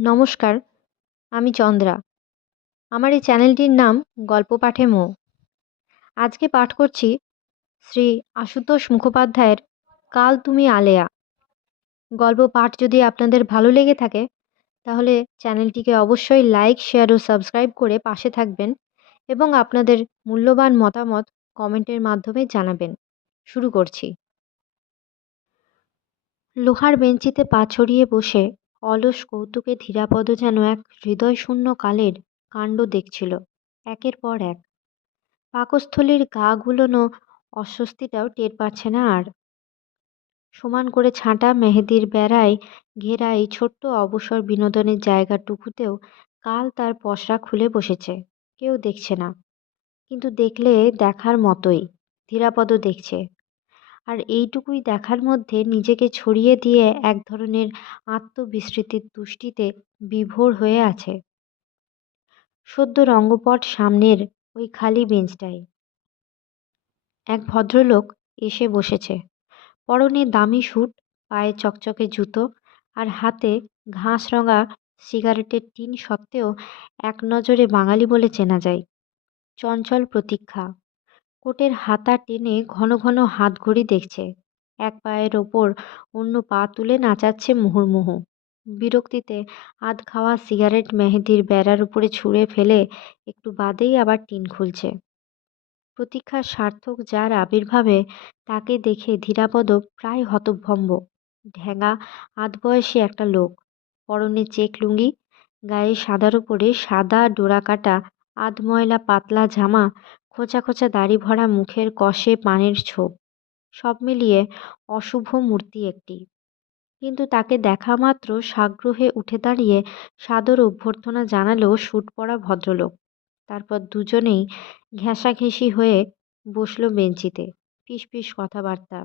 নমস্কার, আমি চন্দ্রা। আমার এই চ্যানেলটির নাম গল্প পাঠে মৌ। আজকে পাঠ করছি শ্রী আশুতোষ মুখোপাধ্যায়ের কাল তুমি আলেয়া। গল্প পাঠ যদি আপনাদের ভালো লেগে থাকে তাহলে চ্যানেলটিকে অবশ্যই লাইক, শেয়ার ও সাবস্ক্রাইব করে পাশে থাকবেন এবং আপনাদের মূল্যবান মতামত কমেন্টের মাধ্যমে জানাবেন। শুরু করছি। লোহার বেঞ্চিতে পা ছড়িয়ে বসে অলস কৌতুকে ধীরাপদ যেন এক হৃদয়শূন্য কালের কাণ্ড দেখছিল একের পর এক। পাকস্থলীর গা গুলোনো অস্বস্তিটাও টের পাচ্ছে না আর। সমান করে ছাঁটা মেহেদির বেড়ায় ঘেরা এই ছোট্ট অবসর বিনোদনের জায়গাটুকুতেও কাল তার পসরা খুলে বসেছে। কেউ দেখছে না, কিন্তু দেখলে দেখার মতোই। ধীরাপদ দেখছে, আর এইটুকুই দেখার মধ্যে নিজেকে ছড়িয়ে দিয়ে এক ধরনের আত্মবিস্মৃতির তুষ্টিতে বিভোর হয়ে আছে। সদ্য রঙ্গপট সামনের ওই খালি বেঞ্চটায় এক ভদ্রলোক এসে বসেছে। পরনে দামি স্যুট, পায়ে চকচকে জুতো, আর হাতে ঘাসরঙা সিগারেটের টিন সত্ত্বেও এক নজরে বাঙালি বলে চেনা যায়। চঞ্চল প্রতীক্ষা। কোটের হাতা টেনে ঘন ঘন হাতঘড়ি দেখছে। এক পায়ের ওপর অন্য পা তুলে নাচাচ্ছে মুহুর্মুহু। বিরক্তিতে আধ খাওয়া সিগারেট মেহেদির বেড়ার উপরে ছুঁড়ে ফেলে একটু বাদেই আবার টিন খুলছে। প্রতীক্ষার সার্থক যার আবির্ভাবে তাকে দেখে ধীরাপদ প্রায় হতভম্ব। ঢেঙা আধবয়সী একটা লোক, পরনে চেক লুঙ্গি, গায়ে সাদার উপরে সাদা ডোরাকাটা আধময়লা পাতলা জামা, খোঁচা খোঁচা দাড়ি ভরা মুখের কষে পানের ছোপ, সব মিলিয়ে অশুভ মূর্তি একটি। কিন্তু তাকে দেখা মাত্র সাগ্রহে উঠে দাঁড়িয়ে সাদর অভ্যর্থনা জানালো স্যুট পরা ভদ্রলোক। তারপর দুজনেই ঘেঁষাঘেঁষি হয়ে বসল বেঞ্চিতে। ফিসফিস কথাবার্তা।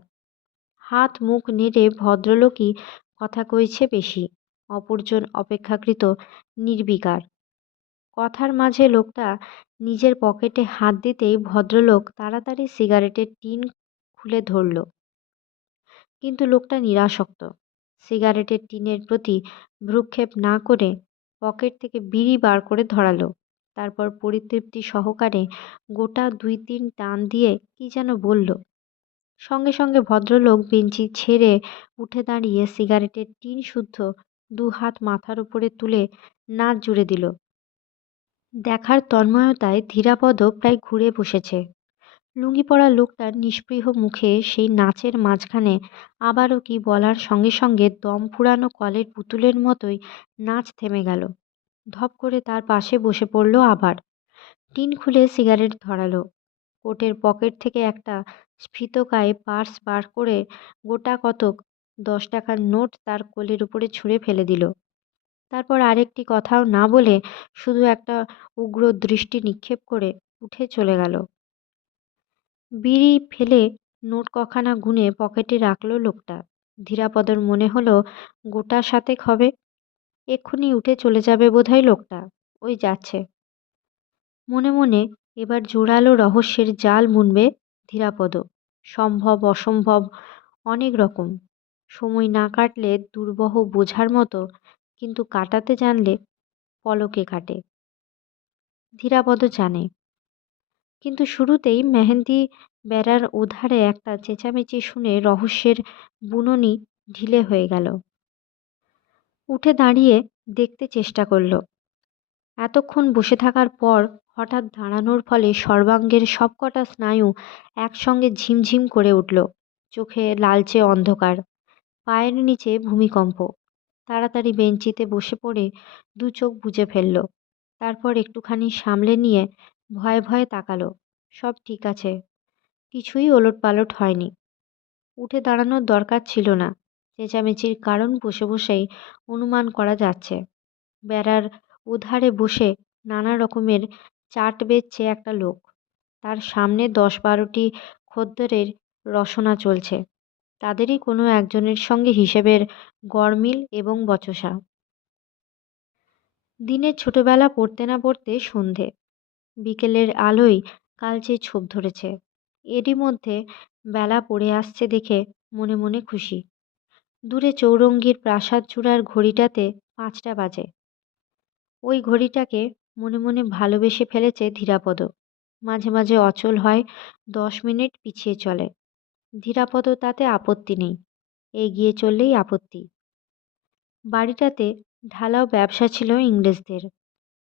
হাত মুখ নেড়ে ভদ্রলোকই কথা কইছে বেশি, অপরজন অপেক্ষাকৃত নির্বিকার। কথার মাঝে লোকটা নিজের পকেটে হাত দিতেই ভদ্রলোক তাড়াতাড়ি সিগারেটের টিন খুলে ধরল। কিন্তু লোকটা নিরাসক্ত। সিগারেটের টিনের প্রতি ভ্রূক্ষেপ না করে পকেট থেকে বিড়ি বার করে ধরালো। তারপর পরিতৃপ্তি সহকারে গোটা 2-3 টান দিয়ে কি যেন বলল। সঙ্গে সঙ্গে ভদ্রলোক বেঞ্চি ছেড়ে উঠে দাঁড়িয়ে সিগারেটের টিন শুদ্ধ 2 হাত মাথার উপরে তুলে নাচ জুড়ে দিল। দেখার তন্ময়তায় ধীরাপদ প্রায় ঘুরে বসেছে। লুঙ্গি পরা লোকটার নিস্পৃহ মুখে সেই নাচের মাঝখানে আবারও কি বলার সঙ্গে সঙ্গে দম ফুরানো কলের পুতুলের মতোই নাচ থেমে গেল। ধপ করে তার পাশে বসে পড়ল আবার। টিন খুলে সিগারেট ধরালো। কোটের পকেট থেকে একটা স্ফীতকায় পার্স বার করে গোটা কতক 10 টাকার নোট তার কোলের উপরে ছুঁড়ে ফেলে দিল। তারপর আরেকটি কথাও না বলে শুধু একটা উগ্র দৃষ্টি নিক্ষেপ করে উঠে চলে গেল। বিড়ি ফেলে নোট কখানা গুনে পকেটে রাখল লোকটা। ধীরাপদর মনে হলো গোটা 7 হবে। এক্ষুনি উঠে চলে যাবে বোধহয় লোকটা। ওই যাচ্ছে। মনে মনে এবার জোরালো রহস্যের জাল বুনবে ধীরাপদ। সম্ভব অসম্ভব অনেক রকম। সময় না কাটলে দুর্বহ বোঝার মতো, কিন্তু কাটাতে জানলে পলকে কাটে। ধীরাপদ জানে। কিন্তু শুরুতেই মেহেন্দি বেড়ার ওধারে একটা চেঁচামেচি শুনে রহস্যের বুননি ঢিলে হয়ে গেল। উঠে দাঁড়িয়ে দেখতে চেষ্টা করল। এতক্ষণ বসে থাকার পর হঠাৎ দাঁড়ানোর ফলে সর্বাঙ্গের সবকটা স্নায়ু একসঙ্গে ঝিমঝিম করে উঠল। চোখে লালচে অন্ধকার, পায়ের নিচে ভূমিকম্প। তাড়াতাড়ি বেঞ্চিতে বসে পড়ে 2 চোখ বুজে ফেলল। তারপর একটুখানি সামলে নিয়ে ভয়ে ভয়ে তাকালো। সব ঠিক আছে, কিছুই ওলটপালট হয়নি। উঠে দাঁড়ানোর দরকার ছিল না। চেঁচামেচির কারণ বসে বসেই অনুমান করা যাচ্ছে। বেড়ার ওধারে বসে নানা রকমের চাট বেচছে একটা লোক। তার সামনে 10-12টি খদ্দেরের রসনা চলছে। তাদেরই কোনো একজনের সঙ্গে হিসেবের গড়মিল এবং বচসা। দিনের ছোটবেলা পড়তে না পড়তে সন্ধে। বিকেলের আলোয় কালচে ছোপ ধরেছে। এরই মধ্যে বেলা পড়ে আসছে দেখে মনে মনে খুশি। দূরে চৌরঙ্গীর প্রাসাদ চূড়ার ঘড়িটাতে 5টা বাজে। ওই ঘড়িটাকে মনে মনে ভালোবেসে ফেলেছে ধীরাপদ। মাঝে মাঝে অচল হয়, 10 মিনিট পিছিয়ে চলে। ধীরাপদ তাতে আপত্তি নেই, এগিয়ে চললেই আপত্তি। বাড়িটাতে ঢালাও ব্যবসা ছিল ইংরেজদের,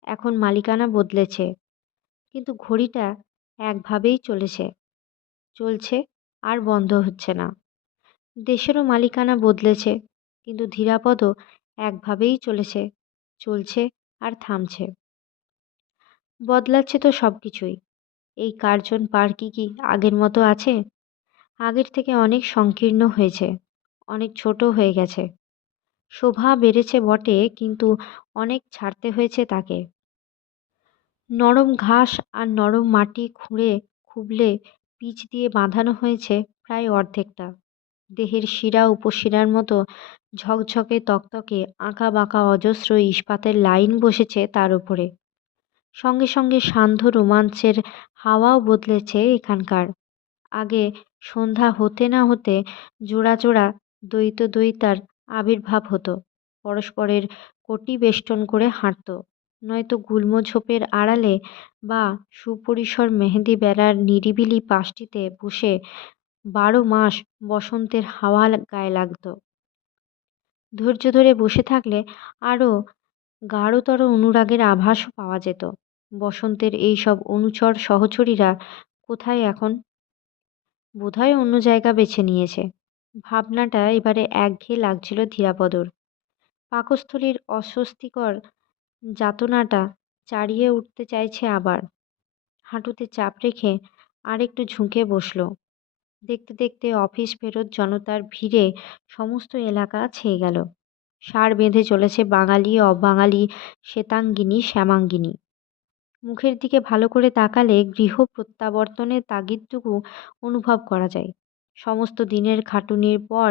এখন মালিকানা বদলেছে, কিন্তু ঘড়িটা একভাবেই চলছে আর বন্ধ হচ্ছে না। দেশেরও মালিকানা বদলেছে, কিন্তু ধীরাপদ একভাবেই চলছে আর থামছে। বদলাচ্ছে তো সব কিছুই। এই কার্জন পার্কই কি আগের মতো আছে? আগের থেকে অনেক সংকীর্ণ হয়েছে, অনেক ছোট হয়ে গেছে। শোভা বেড়েছে বটে, কিন্তু অনেক ছাড়তে হয়েছে তাকে। নরম ঘাস আর নরম মাটি খুবলে পিচ দিয়ে বাঁধানো হয়েছে প্রায় অর্ধেকটা। দেহের শিরা উপশিরার মতো ঝকঝকে তকতকে আঁকা বাঁকা অজস্র ইস্পাতের লাইন বসেছে তার উপরে। সঙ্গে সঙ্গে সান্ধ্য রোমাঞ্চের হাওয়াও বদলেছে এখানকার। আগে সন্ধ্যা হতে না হতে জোড়া জোড়া দ্বৈত দ্বৈতার আবির্ভাব হতো, পরস্পরের কটি বেষ্টন করে হাঁটত, নয়তো গুল্মঝোপের আড়ালে বা সুপরিসর মেহেদি বেড়ার নিরিবিলি পাশটিতে বসে 12 মাস বসন্তের হাওয়া গায়ে লাগত। ধৈর্য ধরে বসে থাকলে আরও গাঢ়তর অনুরাগের আভাসও পাওয়া যেত। বসন্তের এই সব অনুচর সহচরীরা কোথায় এখন? বোধহয় অন্য জায়গা বেছে নিয়েছে। ভাবনাটা এবারে একঘেয়ে লাগছিল ধীরাপদর। পাকস্থলীর অস্বস্তিকর যাতনাটা চাড়িয়ে উঠতে চাইছে আবার। হাঁটুতে চাপ রেখে আরেকটু ঝুঁকে বসল। দেখতে দেখতে অফিস ফেরত জনতার ভিড়ে সমস্ত এলাকা ছেয়ে গেল। সার বেঁধে চলেছে বাঙালি অবাঙালি, শ্বেতাঙ্গিনী শ্যামাঙ্গিনী। মুখের দিকে ভালো করে তাকালে গৃহ প্রত্যাবর্তনের তাগিদটুকু অনুভব করা যায়। সমস্ত দিনের খাটুনির পর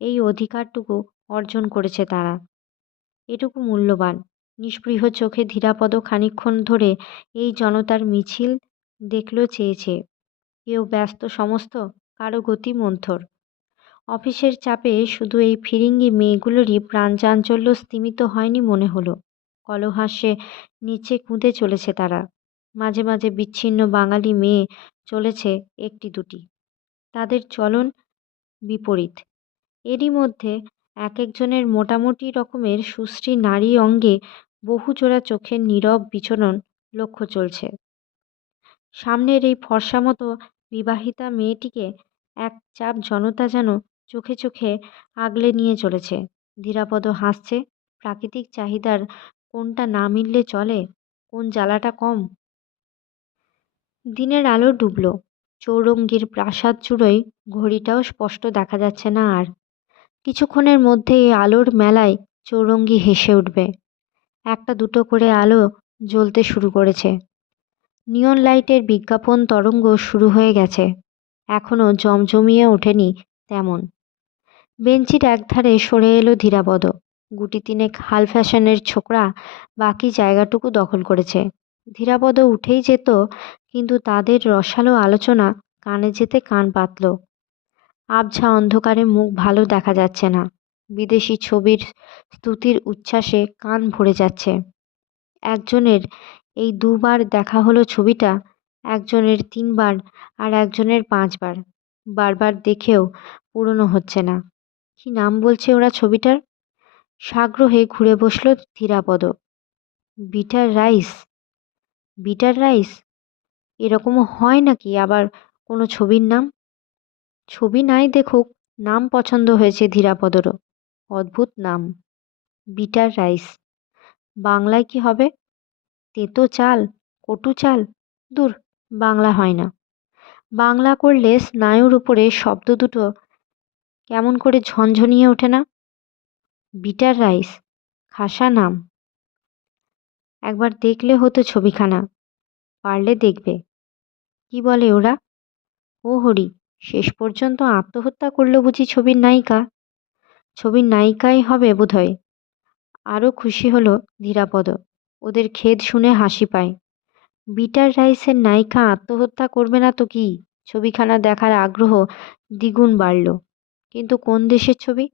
এই অধিকারটুকু অর্জন করেছে তারা। এটুকু মূল্যবান। নিস্পৃহ চোখে ধীরাপদ খানিকক্ষণ ধরে এই জনতার মিছিল দেখল চেয়েছে। কেউ ব্যস্ত সমস্ত, কারো গতি মন্থর। অফিসের চাপে শুধু এই ফিরিঙ্গি মেয়েগুলোরই প্রাণচাঞ্চল্য স্তিমিত হয়নি মনে হলো। কলহাস্যে নিচে কুঁদে চলেছে তারা। মাঝে মাঝে বিচ্ছিন্ন বাঙালি মেয়ে চলেছে একটি দুটি, তাদের চলন বিপরীত। এরই মধ্যে এক একজনের মোটামুটি রকমের সুশ্রী নারী অঙ্গে বহুজোড়া চোখের নীরব বিচরণ লক্ষ্য চলছে। সামনের এই ফর্সা মতো বিবাহিতা মেয়েটিকে এক চাপ জনতা যেন চোখে চোখে আগলে নিয়ে চলেছে। ধীরাপদ হাসছে। প্রাকৃতিক চাহিদার কোনটা না মিললে চলে? কোন জ্বালাটা কম? দিনের আলো ডুবল। চৌরঙ্গীর প্রাসাদ চূড়োয় ঘড়িটাও স্পষ্ট দেখা যাচ্ছে না আর। কিছুক্ষণের মধ্যে এই আলোর মেলায় চৌরঙ্গী হেসে উঠবে। একটা দুটো করে আলো জ্বলতে শুরু করেছে। নিয়ন লাইটের বিজ্ঞাপন তরঙ্গ শুরু হয়ে গেছে, এখনও জমজমিয়ে ওঠেনি তেমন। বেঞ্চির একধারে সরে এলো ধীরাপদ। গুটি তিনেক হাল ফ্যাশনের ছোকরা বাকি জায়গাটুকু দখল করেছে। ধীরাপদ উঠেই যেত, কিন্তু তাদের রসালো আলোচনা কানে যেতে কান পাতল। আবছা অন্ধকারে মুখ ভালো দেখা যাচ্ছে না। বিদেশি ছবির স্তুতির উচ্ছ্বাসে কান ভরে যাচ্ছে। একজনের এই 2বার দেখা হলো ছবিটা, একজনের 3বার, আর একজনের 5বার। বারবার দেখেও পুরনো হচ্ছে না। কি নাম বলছে ওরা ছবিটার? সাগ্রহে ঘুরে বসল Dhirapada. Bitter rice? Bitter rice? এরকমও হয় নাকি আবার কোনো ছবির নাম? ছবি নাই দেখুক, নাম পছন্দ হয়েছে ধীরাপদরও। অদ্ভুত নাম, বিটার রাইস। বাংলায় কি হবে? তেঁতো চাল, কটু চাল? দূর, বাংলা হয় না। বাংলা করলে স্নায়ুর উপরে শব্দ দুটো কেমন করে ঝনঝনিয়ে ওঠে না? বিটার রাইস, খাসা নাম। একবার দেখলে হতো ছবিখানা, পারলে দেখবে। কি বলে ওরা? ও হরি, শেষ পর্যন্ত আত্মহত্যা করলো বুঝি ছবির নায়িকা? ছবির নায়িকাই হবে বোধহয়। আরও খুশি হলো ধীরাপদ। ওদের খেদ শুনে হাসি পায়। বিটার রাইসের নায়িকা আত্মহত্যা করবে না তো কি? ছবিখানা দেখার আগ্রহ দ্বিগুণ বাড়ল। কিন্তু কোন দেশের ছবি?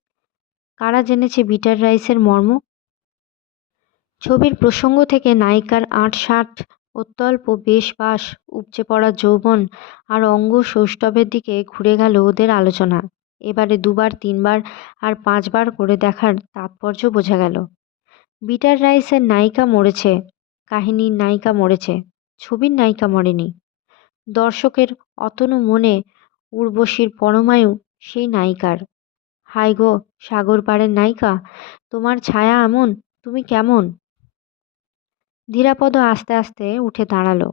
কারা জেনেছে বিটার রাইসের মর্ম? ছবির প্রসঙ্গ থেকে নায়িকার আঁটসাঁট, অত্যল্প বেশবাস, উপচে পড়া যৌবন আর অঙ্গ সৌষ্ঠবের দিকে ঘুরে গেল ওদের আলোচনা। এবারে দুবার, তিনবার আর পাঁচবার করে দেখার তাৎপর্য বোঝা গেল। বিটার রাইসের নায়িকা মরেছে, কাহিনীর নায়িকা মরেছে, ছবির নায়িকা মরেনি। দর্শকের অতনু মনে উর্বশীর পরমায়ু সেই নায়িকার। হায় গো সাগর পাড়ের নায়িকা, তোমার ছায়া এমন, তুমি কেমন? ধীরাপদ আস্তে আস্তে উঠে দাঁড়ালো।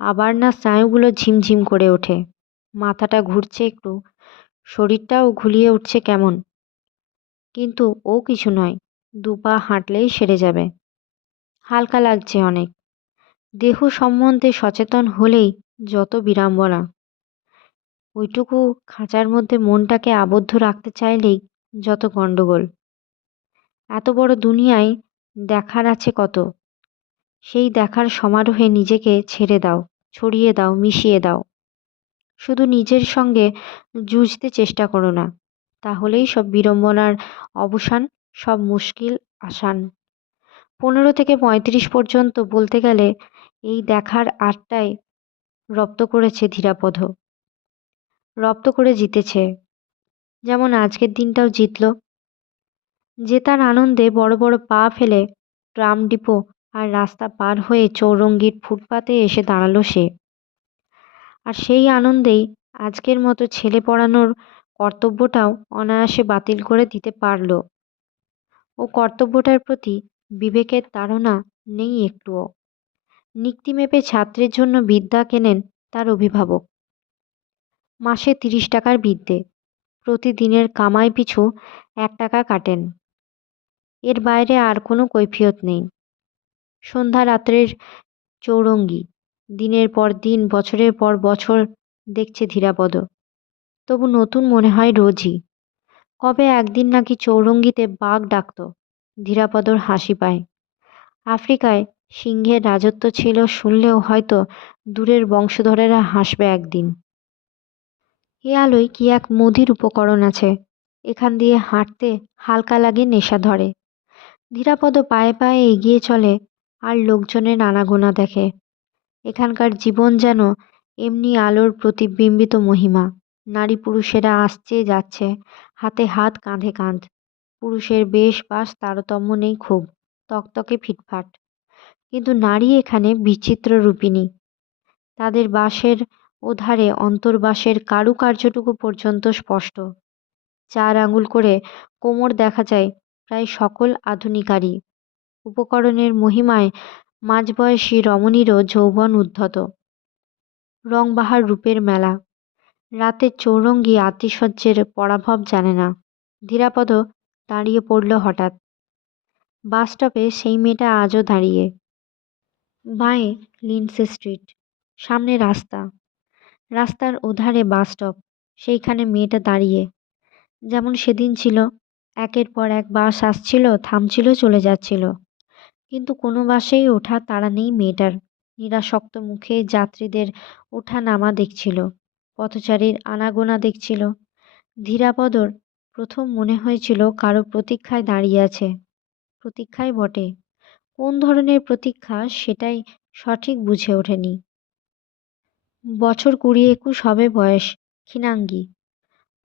আবার না স্নায়ুগুলো ঝিমঝিম করে ওঠে, মাথাটা ঘুরছে একটু, শরীরটাও ঘুলিয়ে উঠছে কেমন। কিন্তু ও কিছু নয়, দুপা হাঁটলেই সেরে যাবে। হালকা লাগছে অনেক। দেহ সম্বন্ধে সচেতন হলেই যত বিড়ম্বনা। ওইটুকু খাঁচার মধ্যে মনটাকে আবদ্ধ রাখতে চাইলেই যত গণ্ডগোল। এত বড় দুনিয়ায় দেখার আছে কত, সেই দেখার সমারোহে নিজেকে ছেড়ে দাও, ছড়িয়ে দাও, মিশিয়ে দাও। শুধু নিজের সঙ্গে যুঝতে চেষ্টা করো না, তাহলেই সব বিড়ম্বনার অবসান, সব মুশকিল আসান। 15 থেকে 35 পর্যন্ত বলতে গেলে এই দেখার আটটায় রপ্ত করেছে ধীরাপদ, রপ্ত করে জিতেছে। যেমন আজকের দিনটাও জিতল। জেতার আনন্দে বড় বড় পা ফেলে ট্রাম ডিপো আর রাস্তা পার হয়ে চৌরঙ্গীর ফুটপাতে এসে দাঁড়ালো সে। আর সেই আনন্দেই আজকের মতো ছেলে পড়ানোর কর্তব্যটাও অনায়াসে বাতিল করে দিতে পারল। ও কর্তব্যটার প্রতি বিবেকের তাড়না নেই একটুও। নিক্তি মেপে ছাত্রের জন্য বিদ্যা কেনেন তার অভিভাবক। মাসে 30 টাকার বিদ্যে, প্রতিদিনের কামাই পিছু 1 টাকা কাটেন। এর বাইরে আর কোনো কৈফিয়ত নেই। সন্ধ্যা রাত্রের চৌরঙ্গি, দিনের পর দিন, বছরের পর বছর দেখছে ধীরাপদ। তবু নতুন মনে হয় রোজই। কবে একদিন নাকি চৌরঙ্গিতে বাঘ ডাকত, ধীরাপদর হাসি পায়। আফ্রিকায় সিংহের রাজত্ব ছিল শুনলেও হয়তো দূরের বংশধরেরা হাসবে একদিন। এ আলোয় কি এক মধির উপকরণ আছে, এখান দিয়ে হাঁটতে হালকা লাগে, নেশা ধরে। ধীরাপদ পায়ে পায়ে এগিয়ে চলে আর লোকজনের আনাগোনা দেখে। এখানকার জীবন যেন এমনি আলোর প্রতিবিম্বিত মহিমা। নারী পুরুষেরা আসছে যাচ্ছে, হাতে হাত, কাঁধে কাঁধ। পুরুষের বেশ বাস তারতম্য নেই খুব, তকতকে ফিটফাট। কিন্তু নারী এখানে বিচিত্র রূপিণী। তাদের বাসের ওধারে অন্তর্বাসের কারুকার্যটুকু পর্যন্ত স্পষ্ট। 4 আঙুল করে কোমর দেখা যায় প্রায় সকল আধুনিকারই। উপকরণের মহিমায় মাঝবয়সী রমণীরও যৌবন উদ্ধত। রংবাহার রূপের মেলা। রাতের চৌরঙ্গি আতিশয্যের পরাভব জানে না। ধীরাপদ দাঁড়িয়ে পড়ল হঠাৎ। বাসস্টপে সেই মেয়েটা আজও দাঁড়িয়ে। বাঁয়ে লিন্ডসে স্ট্রিট, সামনে রাস্তা, রাস্তার ওধারে বাসস্টপ, সেইখানে মেয়েটা দাঁড়িয়ে। যেমন সেদিন ছিল, একের পর এক বাস আসছিল, থামছিল, চলে যাচ্ছিল, কিন্তু কোনো বাসেই ওঠার তাড়া নেই মেয়েটার। নিরাসক্ত মুখে যাত্রীদের ওঠা নামা দেখছিল, পথচারীর আনাগোনা দেখছিল। ধীরাপদর প্রথম মনে হয়েছিল কারো প্রতীক্ষায় দাঁড়িয়ে আছে। প্রতীক্ষাই বটে, কোন ধরনের প্রতীক্ষা সেটাই সঠিক বুঝে ওঠেনি। বছর 20-21 হবে বয়স, ক্ষীণাঙ্গী,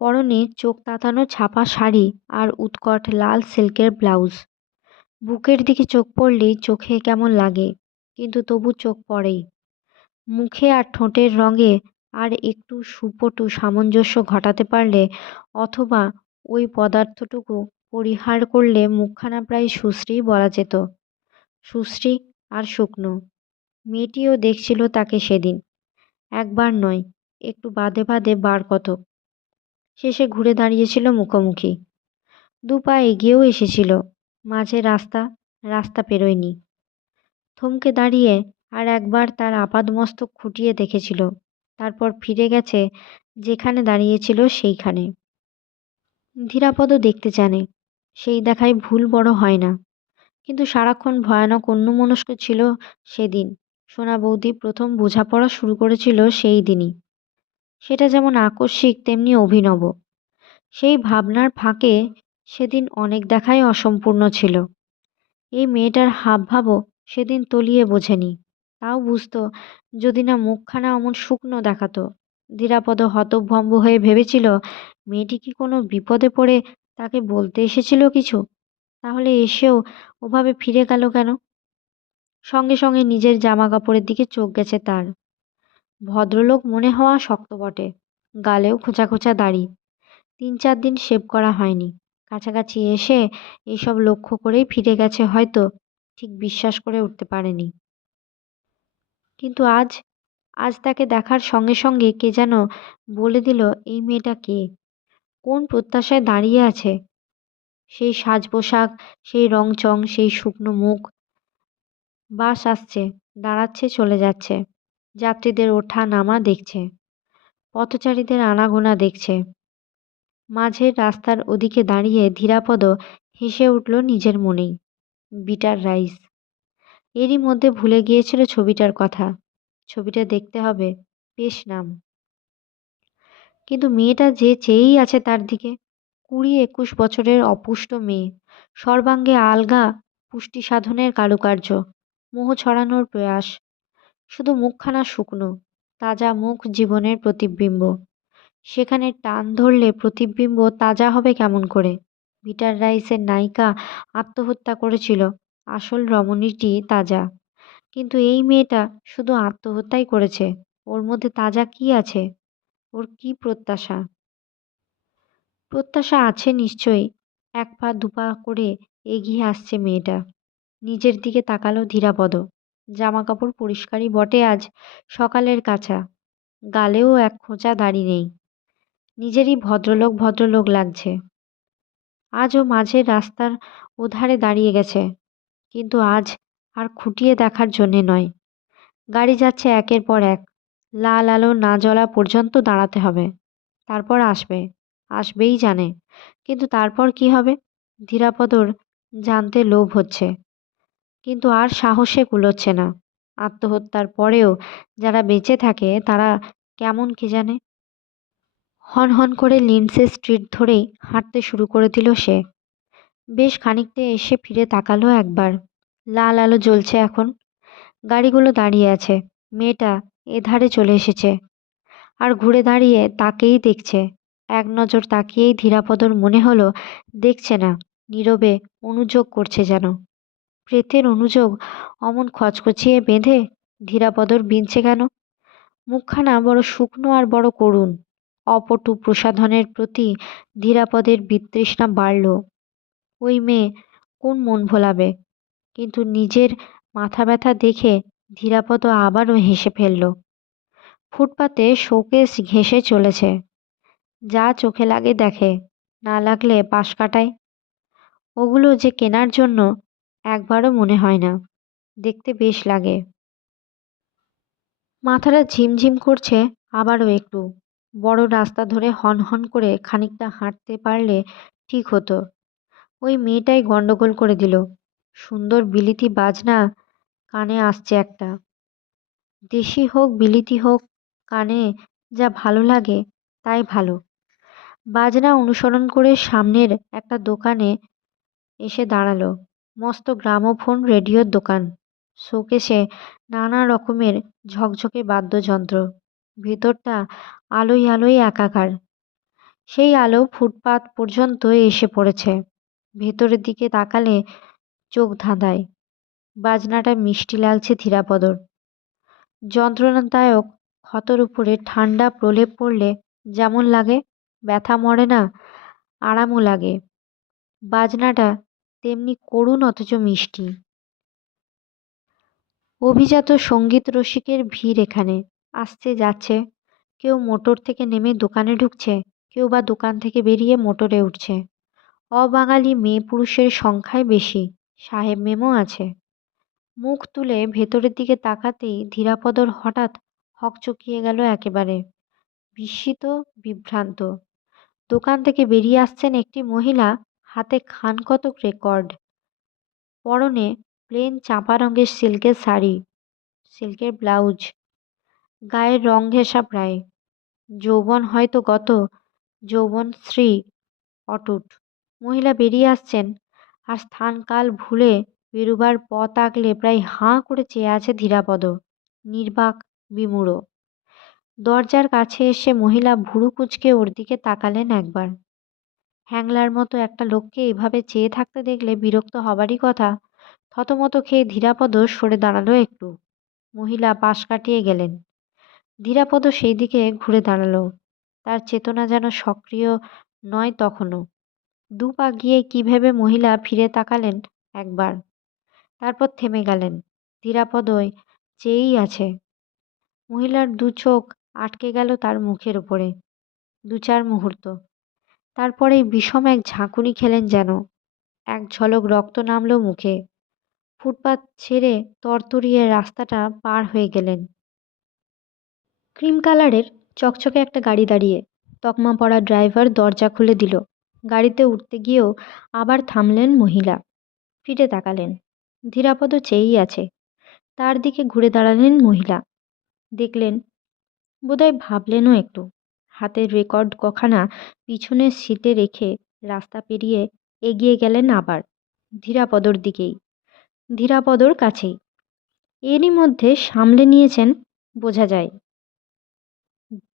পরনে চোখ তাতানো ছাপা শাড়ি আর উৎকট লাল সিল্কের ব্লাউজ। বুকের দিকে চোখ পড়লেই চোখে কেমন লাগে, কিন্তু তবু চোখ পড়েই। মুখে আর ঠোঁটের রঙে আর একটু সুপটু সামঞ্জস্য ঘটাতে পারলে, অথবা ওই পদার্থটুকু পরিহার করলে মুখখানা প্রায় সুশ্রীই বলা যেত। সুশ্রী আর শুকনো। মেয়েটিও দেখছিল তাকে সেদিন, একবার নয়, একটু বাদে বাদে বার কতক। শেষে ঘুরে দাঁড়িয়েছিল মুখোমুখি। 2 পা এগিয়েও এসেছিল, মাঝে রাস্তা, রাস্তা পেরোয়নি। থমকে দাঁড়িয়ে আর একবার তার আপাদমস্তক খুঁটিয়ে দেখেছিল, তারপর ফিরে গেছে যেখানে দাঁড়িয়েছিল সেইখানে। ধীরাপদ দেখতে জানে, সেই দেখায় ভুল বড় হয় না। কিন্তু সারাক্ষণ ভয়ানক অন্যমনস্ক ছিল সেদিন। সোনা বৌদি প্রথম বোঝাপড়া শুরু করেছিল সেই দিনই। সেটা যেমন আকস্মিক তেমনি অভিনব। সেই ভাবনার ফাঁকে সেদিন অনেক দেখাই অসম্পূর্ণ ছিল। এই মেয়েটার হাবভাবও সেদিন তলিয়ে বোঝেনি। তাও বুঝতো যদি না মুখখানা অমন শুকনো দেখাতো। ধীরাপদ হতভম্ব হয়ে ভেবেছিল মেয়েটি কি কোনো বিপদে পড়ে তাকে বলতে এসেছিল কিছু? তাহলে এসেও ওভাবে ফিরে গেল কেন? সঙ্গে সঙ্গে নিজের জামা কাপড়ের দিকে চোখ গেছে তার। ভদ্রলোক মনে হওয়া শক্ত বটে, গালেও খোঁচা খোঁচা দাড়ি। ৩-৪ দিন শেভ করা হয়নি। কাছাকাছি এসে এইসব লক্ষ্য করেই ফিরে গেছে হয়তো, ঠিক বিশ্বাস করে উঠতে পারেনি। কিন্তু আজ আজ তাকে দেখার সঙ্গে সঙ্গে কে যেন বলে দিল এই মেয়েটা কে, কোন প্রত্যাশায় দাঁড়িয়ে আছে। সেই সাজ পোশাক, সেই রংচং, সেই শুকনো মুখ। বাস আসছে, দাঁড়াচ্ছে, চলে যাচ্ছে। যাত্রীদের ওঠা নামা দেখছে, পথচারীদের আনাগোনা দেখছে। মাঝের রাস্তার ওদিকে দাঁড়িয়ে ধীরাপদ হেসে উঠল নিজের মনেই। Bitter rice. এরই মধ্যে ভুলে গিয়েছিল ছবিটার কথা। ছবিটা দেখতে হবে, বেশ নাম। কিন্তু মেয়েটা যে চেয়েই আছে তার দিকে। 20-21 বছরের অপুষ্ট মেয়ে, সর্বাঙ্গে আলগা পুষ্টি সাধনের কারুকার্য, মোহ ছড়ানোর প্রয়াস। শুধু মুখখানা শুকনো, তাজা মুখ জীবনের প্রতিবিম্ব। সেখানে টান ধরলে প্রতিবিম্ব তাজা হবে কেমন করে? বিটার রাইসের নায়িকা আত্মহত্যা করেছিল, আসল রমণীটি তাজা। কিন্তু এই মেয়েটা শুধু আত্মহত্যাই করেছে। ওর মধ্যে তাজা কি আছে? ওর কি প্রত্যাশা? প্রত্যাশা আছে নিশ্চয়ই। 1 পা 2 পা করে এগিয়ে আসছে মেয়েটা। নিজের দিকে তাকালো ধীরাপদ। জামাকাপড় পরিষ্কারই বটে আজ, সকালের কাচা। গালেও এক খোঁচা দাড়ি নেই। নিজেরই ভদ্রলোক ভদ্রলোক লাগছে। আজও মাঝের রাস্তার ওধারে দাঁড়িয়ে গেছে, কিন্তু আজ আর খুঁটিয়ে দেখার জন্যে নয়। গাড়ি যাচ্ছে একের পর এক। লাল আলো না জ্বলা পর্যন্ত দাঁড়াতে হবে। তারপর আসবে, আসবেই জানে। কিন্তু তারপর কি হবে? ধীরাপদর জানতে লোভ হচ্ছে, কিন্তু আর সাহসে কুলোচ্ছে না। আত্মহত্যার পরেও যারা বেঁচে থাকে তারা কেমন কে জানে। হনহন করে লিন্ডসে স্ট্রিট ধরেই হাঁটতে শুরু করে দিল সে। বেশ খানিকটা এসে ফিরে তাকালো একবার। লাল আলো জ্বলছে এখন। গাড়িগুলো দাঁড়িয়ে আছে। মেয়েটা এধারে চলে এসেছে, আর ঘুরে দাঁড়িয়ে তাকেই দেখছে। এক নজর তাকিয়েই ধীরাপদর মনে হলো দেখছে না, নীরবে অনুযোগ করছে যেন। প্রেতের অনুযোগ অমন খচখচিয়ে বেঁধে ধীরাপদর বিনছে কেন? মুখখানা বড় শুকনো আর বড় করুণ। অপটু প্রসাধনের প্রতি ধীরাপদের বিতৃষ্ণা বাড়ল। ওই মেয়ে কোন মন ভোলাবে? কিন্তু নিজের মাথা ব্যথা দেখে ধীরাপদ আবারও হেসে ফেলল। ফুটপাতে শোকেস ঘেঁষে চলেছে। যা চোখে লাগে দেখে, না লাগলে পাশ কাটায়। ওগুলো যে কেনার জন্য একবারও মনে হয় না। দেখতে বেশ লাগে। মাথাটা ঝিমঝিম করছে আবারও একটু। বড় রাস্তা ধরে হনহন করে খানিকটা হাঁটতে পারলে ঠিক হতো। ওই মেয়েটাই গন্ডগোল করে দিল। সুন্দর বিলিতি বাজনা কানে আসছে একটা। দেশি হোক বিলিতি হোক, কানে যা ভালো লাগে তাই ভালো। বাজনা অনুসরণ করে সামনের একটা দোকানে এসে দাঁড়ালো। মস্ত গ্রামোফোন রেডিওর দোকান। শোকেসে নানা রকমের ঝকঝকে বাদ্যযন্ত্র। ভেতরটা আলোয় আলোয় একাকার। সেই আলো ফুটপাত পর্যন্ত এসে পড়েছে। ভেতরের দিকে তাকালে চোখ ধাঁধায়। বাজনাটা মিষ্টি লাগছে ধীরাপদর। যন্ত্রণাদায়ক ক্ষতর উপরে ঠান্ডা প্রলেপ পড়লে যেমন লাগে, ব্যথা মরে না, আরামও লাগে। বাজনাটা তেমনি করুণ অথচ মিষ্টি। অভিজাত সঙ্গীত রসিকের ভিড় এখানে। আসছে যাচ্ছে। কেউ মোটর থেকে নেমে দোকানে ঢুকছে, কেউ বা দোকান থেকে বেরিয়ে মোটরে উঠছে। অবাঙালি মেয়ে পুরুষের সংখ্যাই বেশি, সাহেব মেমও আছে। মুখ তুলে ভেতরের দিকে তাকাতেই ধীরাপদর হঠাৎ হকচকিয়ে গেল একেবারে। বিস্মিত, বিভ্রান্ত। দোকান থেকে বেরিয়ে আসছেন একটি মহিলা, হাতে খান কতক রেকর্ড। পরনে প্লেন চাঁপা রঙের সিল্কের শাড়ি, সিল্কের ব্লাউজ। গায়ের রং ঘেঁষা প্রায়। যৌবন হয়তো গত, যৌবন শ্রী অটুট। মহিলা বেরিয়ে আসছেন, আর স্থান কাল ভুলে বেরুবার পথ আগলে প্রায় হাঁ করে চেয়ে আছে ধীরাপদ, নির্বাক, বিমূঢ়। দরজার কাছে এসে মহিলা ভুরু কুঁচকে ওর দিকে তাকালেন একবার। হ্যাংলার মতো একটা লোককে এভাবে চেয়ে থাকতে দেখলে বিরক্ত হবারই কথা। থতমত খেয়ে ধীরাপদ সরে দাঁড়ালো একটু। মহিলা পাশ কাটিয়ে গেলেন। ধীরাপদ সেই দিকে ঘুরে দাঁড়ালো। তার চেতনা যেন সক্রিয় নয় তখনও। দু পা গিয়ে কি ভেবে মহিলা ফিরে তাকালেন একবার, তারপর থেমে গেলেন। ধীরাপদই চেয়েই আছে। মহিলার দু চোখ আটকে গেল তার মুখের উপরে ২-৪ মুহূর্ত। তারপরেই বিষম এক ঝাঁকুনি খেলেন যেন। এক ঝলক রক্ত নামল মুখে। ফুটপাত ছেড়ে তরতরিয়ে রাস্তাটা পার হয়ে গেলেন। ক্রিম কালারের চকচকে একটা গাড়ি দাঁড়িয়ে। তকমা পরা ড্রাইভার দরজা খুলে দিল। গাড়িতে উঠতে গিয়েও আবার থামলেন মহিলা। ফিরে তাকালেন। ধীরাপদ চেয়েই আছে। তার দিকে ঘুরে দাঁড়ালেন মহিলা। দেখলেন, বোধহয় ভাবলেনও একটু। হাতের রেকর্ড কখানা পিছনের সিটে রেখে রাস্তা পেরিয়ে এগিয়ে গেলেন আবার ধীরাপদর দিকেই, ধীরাপদর কাছেই। এরই মধ্যে সামলে নিয়েছেন বোঝা যায়।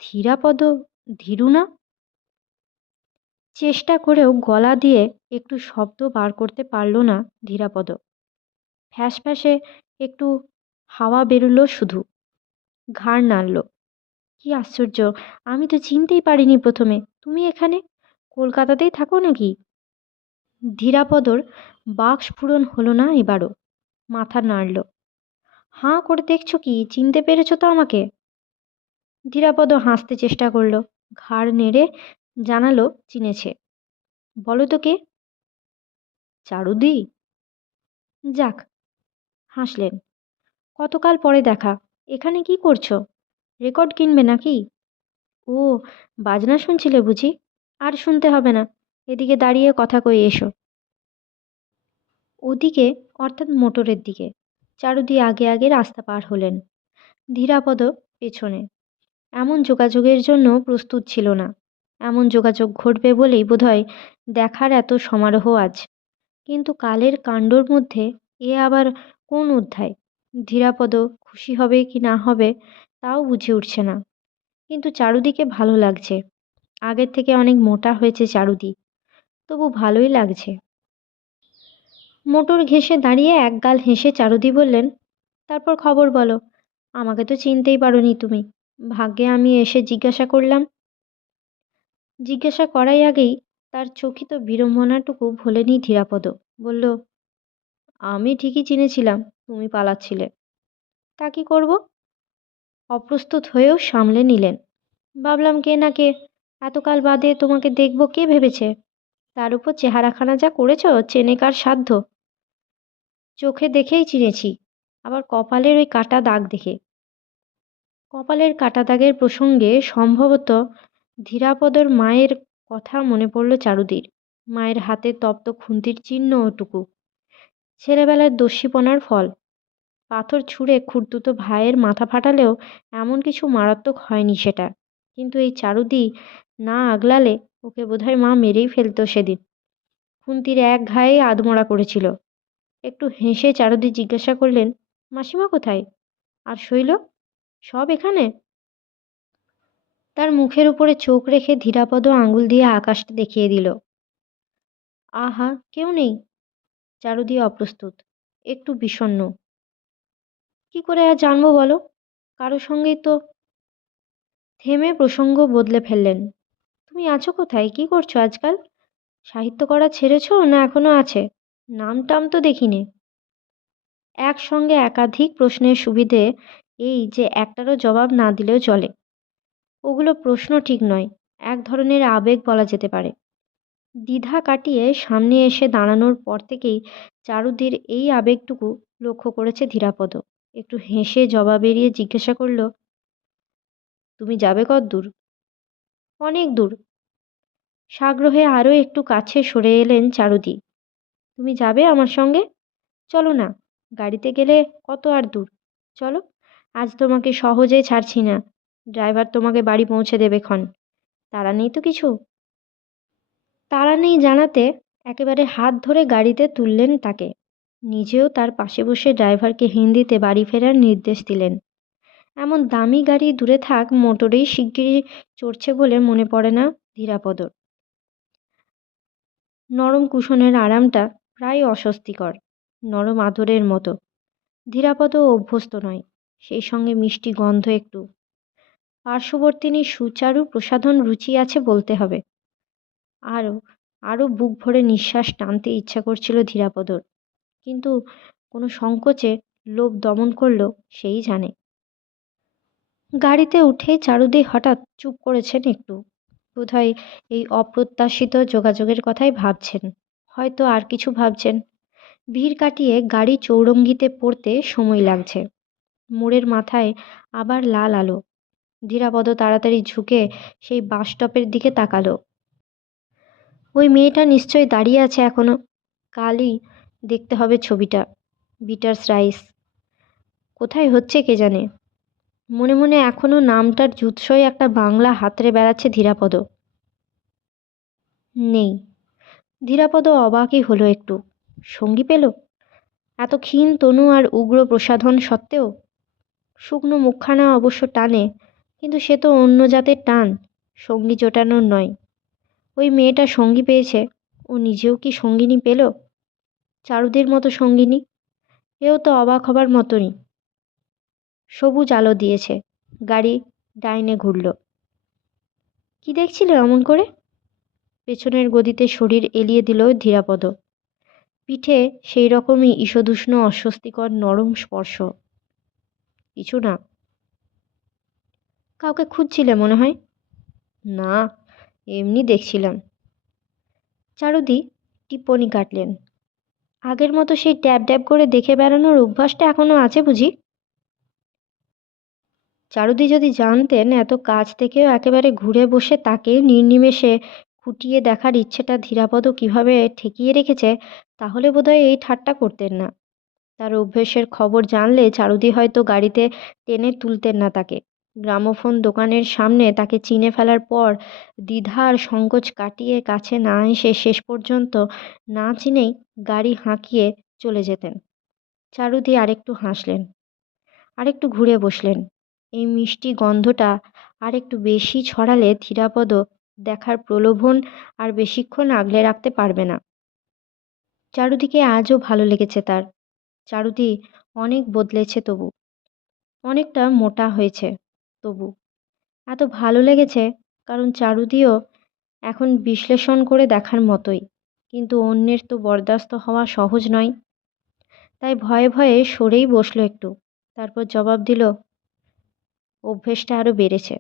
ধীরাপদ ধীরু না? চেষ্টা করেও গলা দিয়ে একটু শব্দ বার করতে পারল না ধীরাপদ। ফ্যাঁসে একটু হাওয়া বেরুল শুধু। ঘাড় নাড়ল। কি আশ্চর্য, আমি তো চিনতেই পারিনি প্রথমে। তুমি এখানে? কলকাতাতেই থাকো নাকি? ধীরাপদর বাক স্ফুরণ হলো না এবারও। মাথা নাড়ল। হাঁ করে দেখছো কি? চিনতে পেরেছো তো আমাকে? ধীরাপদ হাসতে চেষ্টা করল। ঘাড় নেড়ে জানালো চিনেছে। বলো তো কে? চারুদি। যাক, হাসলেন। কতকাল পরে দেখা। এখানে কি করছো? রেকর্ড কিনবে নাকি? ও, বাজনা শুনছিলে বুঝি? আর শুনতে হবে না, এদিকে দাঁড়িয়ে কথা কয়ে এসো। ওদিকে অর্থাৎ মোটরের দিকে। চারুদি আগে আগে রাস্তা পার হলেন। ধীরাপদ পেছনে। এমন যোগাযোগের জন্য প্রস্তুত ছিল না। এমন যোগাযোগ ঘটবে বলেই বোধহয় দেখার এত সমারোহ আজ। কিন্তু কালের কাণ্ডর মধ্যে এ আবার কোন অধ্যায়? ধীরাপদ খুশি হবে কি না হবে তাও বুঝে উঠছে না। কিন্তু চারুদিকে ভালো লাগছে। আগের থেকে অনেক মোটা হয়েছে চারুদি, তবু ভালোই লাগছে। মোটর ঘেঁষে দাঁড়িয়ে একগাল হেসে চারুদি বললেন, তারপর খবর বলো। আমাকে তো চিনতেই পারোনি তুমি। ভাগ্যে আমি এসে জিজ্ঞাসা করলাম। জিজ্ঞাসা করাই আগেই তার চকিত বিড়ম্বনাটুকু ভোলেনি ধীরাপদ। বলল, আমি ঠিকই চিনেছিলাম তুমি পালাচ্ছিলে। তা কি করব? অপ্রস্তুত হয়েও সামলে নিলেন। ভাবলাম কে না কে, এতকাল বাদে তোমাকে দেখব কে ভেবেছে? তার উপর চেহারাখানা যা করেছ, চেনে কার সাধ্য? চোখে দেখেই চিনেছি, আবার কপালের ওই কাটা দাগ দেখে। কপালের কাটা দাগের প্রসঙ্গে সম্ভবত ধীরাপদর মায়ের কথা মনে পড়ল চারুদির। মায়ের হাতের তপ্ত খুন্তির চিহ্ন ওটুকু ছেলেবেলার দস্যিপনার ফল। পাথর ছুঁড়ে খুড়তুতো ভাইয়ের মাথা ফাটালেও এমন কিছু মারাত্মক হয়নি সেটা। কিন্তু এই চারুদি না আগলালে ওকে বোধহয় মা মেরেই ফেলতো সেদিন। খুন্তির এক ঘায়ে আধমরা করেছিল। একটু হেসে চারুদি জিজ্ঞাসা করলেন, মাসিমা কোথায়? আর শৈল? সব এখানে? তার মুখের উপরে চোখ রেখে ধীরাপদ আঙুল দিয়ে আকাশটা দেখিয়ে দিল। আহা, কেউ নেই। চারুদি অপ্রস্তুত, একটু বিষণ্ণ। কি করে আর জানবো বলো? কারো সঙ্গেই তো। থেমে প্রসঙ্গ বদলে ফেললেন। তুমি আছো কোথায়? কি করছো আজকাল? সাহিত্য করা ছেড়েছো না এখনো আছে? নাম টাম তো দেখিনি। একসঙ্গে একাধিক প্রশ্নের সুবিধে এই যে একটারও জবাব না দিলেও চলে। ওগুলো প্রশ্ন ঠিক নয়, এক ধরনের আবেগ বলা যেতে পারে। দ্বিধা কাটিয়ে সামনে এসে দাঁড়ানোর পর থেকেই চারুদির এই আবেগটুকু লক্ষ্য করেছে ধীরাপদ। একটু হেসে জবাব এড়িয়ে জিজ্ঞাসা করল, তুমি যাবে কতদূর? অনেক দূর। সাগ্রহে আরও একটু কাছে সরে এলেন চারুদি। তুমি যাবে আমার সঙ্গে? চলো না, গাড়িতে গেলে কত আর দূর। চলো, আজ তোমাকে সহজে ছাড়ছি না। ড্রাইভার তোমাকে বাড়ি পৌঁছে দেবে ক্ষণ। তাড়া নেই তো কিছু? তাড়া নেই জানাতে একেবারে হাত ধরে গাড়িতে তুললেন তাকে। নিজেও তার পাশে বসে ড্রাইভারকে হিন্দিতে বাড়ি ফেরার নির্দেশ দিলেন। এমন দামি গাড়ি দূরে থাক, মোটরেই শিগগিরই চড়ছে বলে মনে পড়ে না ধীরাপদর। নরম কুশনের আরামটা প্রায় অস্বস্তিকর, নরম আদরের মতো। ধীরাপদও অভ্যস্ত নয়। সেই সঙ্গে মিষ্টি গন্ধ একটু। পার্শ্ববর্তিনী সুচারু প্রসাধন রুচি আছে বলতে হবে। আরও আরও বুক ভরে নিঃশ্বাস টানতে ইচ্ছা করছিল ধীরাপদর, কিন্তু কোনো সংকোচে লোভ দমন করল সেই জানে। গাড়িতে উঠে চারুদে হঠাৎ চুপ করেছেন একটু। বোধহয় এই অপ্রত্যাশিত যোগাযোগের কথাই ভাবছেন, হয়তো আর কিছু ভাবছেন। ভিড় কাটিয়ে গাড়ি চৌরঙ্গিতে পড়তে সময় লাগছে। মোড়ের মাথায় আবার লাল আলো। ধীরাপদ তাড়াতাড়ি ঝুঁকে সেই বাস স্টপের দিকে তাকালো। ওই মেয়েটা নিশ্চয়ই দাঁড়িয়ে আছে এখনো। কালই দেখতে হবে ছবিটা। বিটার্স রাইস কোথায় হচ্ছে কে জানে। মনে মনে এখনো নামটার জুৎসই একটা বাংলা হাতড়ে বেড়াচ্ছে ধীরাপদ। নেই। ধীরাপদ অবাকই হলো একটু। সঙ্গী পেল এত ক্ষীণ তনু আর উগ্র প্রসাধন সত্ত্বেও। শুকনো মুখখানা অবশ্য টানে, কিন্তু সে তো অন্য জাতের টান, সঙ্গী জোটানোর নয়। ওই মেয়েটা সঙ্গী পেয়েছে, ও নিজেও কি সঙ্গিনী পেল? চারুদের মতো সঙ্গিনী? এও তো অবাক হবার মতনই। সবুজ আলো দিয়েছে। গাড়ি ডাইনে ঘুরল। কি দেখছিলে অমন করে? পেছনের গদিতে শরীর এলিয়ে দিল ধীরাপদ। পিঠে সেই রকমই ঈষদুষ্ণ অস্বস্তিকর নরম স্পর্শ। কিছু না। কাউকে খুঁজছিলে মনে হয়? না, এমনি দেখছিলাম। চারুদি টিপ্পনি কাটলেন। আগের মতো সেই ট্যাব ট্যাব করে দেখে বেড়ানোর অভ্যাসটা এখনো আছে বুঝি? চারুদি যদি জানতেন এত কাছ থেকেও একেবারে ঘুরে বসে তাকে নির্নিমেষে খুঁটিয়ে দেখার ইচ্ছেটা ধীরাপদ কিভাবে ঠেকিয়ে রেখেছে, তাহলে বোধহয় এই ঠাট্টা করতেন না। তার অভ্যেসের খবর জানলে চারুদি হয়তো গাড়িতে টেনে তুলতেন না তাকে। গ্রামোফোন দোকানের সামনে তাকে চিনে ফেলার পর দ্বিধা আর সংকোচ কাটিয়ে কাছে না এসে শেষ পর্যন্ত না চিনেই গাড়ি হাঁকিয়ে চলে যেতেন। চারুদি আরেকটু হাসলেন, আরেকটু ঘুরে বসলেন। এই মিষ্টি গন্ধটা আর একটু বেশি ছড়ালে ধীরাপদ দেখার প্রলোভন আর বেশিক্ষণ আগলে রাখতে পারবে না। চারুদিকে আজও ভালো লেগেছে তার। চারুদি অনেক বদলেছে তবু, অনেকটা মোটা হয়েছে তবু। এত ভালো লেগেছে কারণ চারুদিও এখন বিশ্লেষণ করে দেখার মতোই, কিন্তু অন্যের তো বরদাস্ত হওয়া সহজ নয়। তাই ভয়ে ভয়ে সরেই বসলো একটু, তারপর জবাব দিল, অভ্যেসটা আরও বেড়েছে।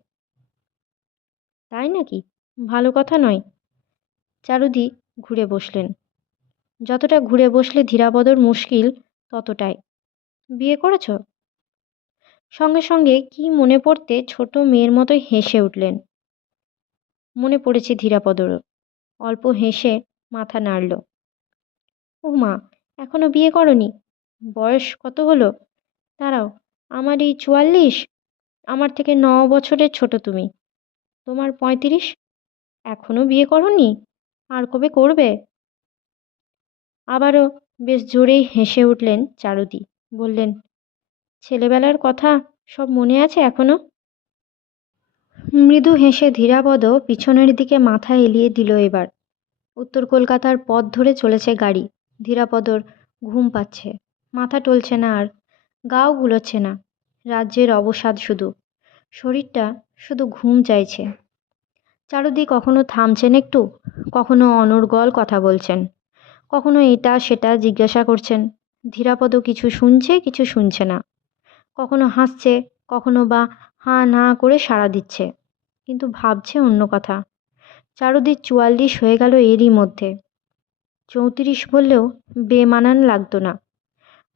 তাই নাকি? ভালো কথা নয়। চারুদি ঘুরে বসলেন। যতটা ঘুরে বসলে ধীরাপদর মুশকিল ততটাই। বিয়ে করেছ? সঙ্গে সঙ্গে কি মনে পড়তে ছোট মেয়ের মতোই হেসে উঠলেন। মনে পড়েছে ধীরাপদরও। অল্প হেসে মাথা নাড়ল। ও মা, এখনো বিয়ে করনি? বয়স কত হলো? দাঁড়াও, আমার এই 44। আমার থেকে 9 বছরের ছোট তুমি। তোমার 35। এখনো বিয়ে করনি? আর কবে করবে? আবারও বেশ জোরেই হেসে উঠলেন চারুদি। বললেন, ছেলেবেলার কথা সব মনে আছে এখনো? মৃদু হেসে ধীরাপদ পিছনের দিকে মাথা এলিয়ে দিল এবার। উত্তর কলকাতার পথ ধরে চলেছে গাড়ি। ধীরাপদর ঘুম পাচ্ছে, মাথা টলছে না আর, গাও গুলোচ্ছে না। রাজ্যের অবসাদ শুধু, শরীরটা শুধু ঘুম চাইছে। চারুদি কখনো থামছেন একটু, কখনো অনর্গল কথা বলছেন, কখনো এটা সেটা জিজ্ঞাসা করছেন। ধীরাপদ কিছু শুনছে কিছু শুনছে না। কখনো হাসছে, কখনো বা হাঁ না করে সাড়া দিচ্ছে, কিন্তু ভাবছে অন্য কথা। চারুদির 44 হয়ে গেল এরই মধ্যে। 34 বললেও বেমানান লাগতো না।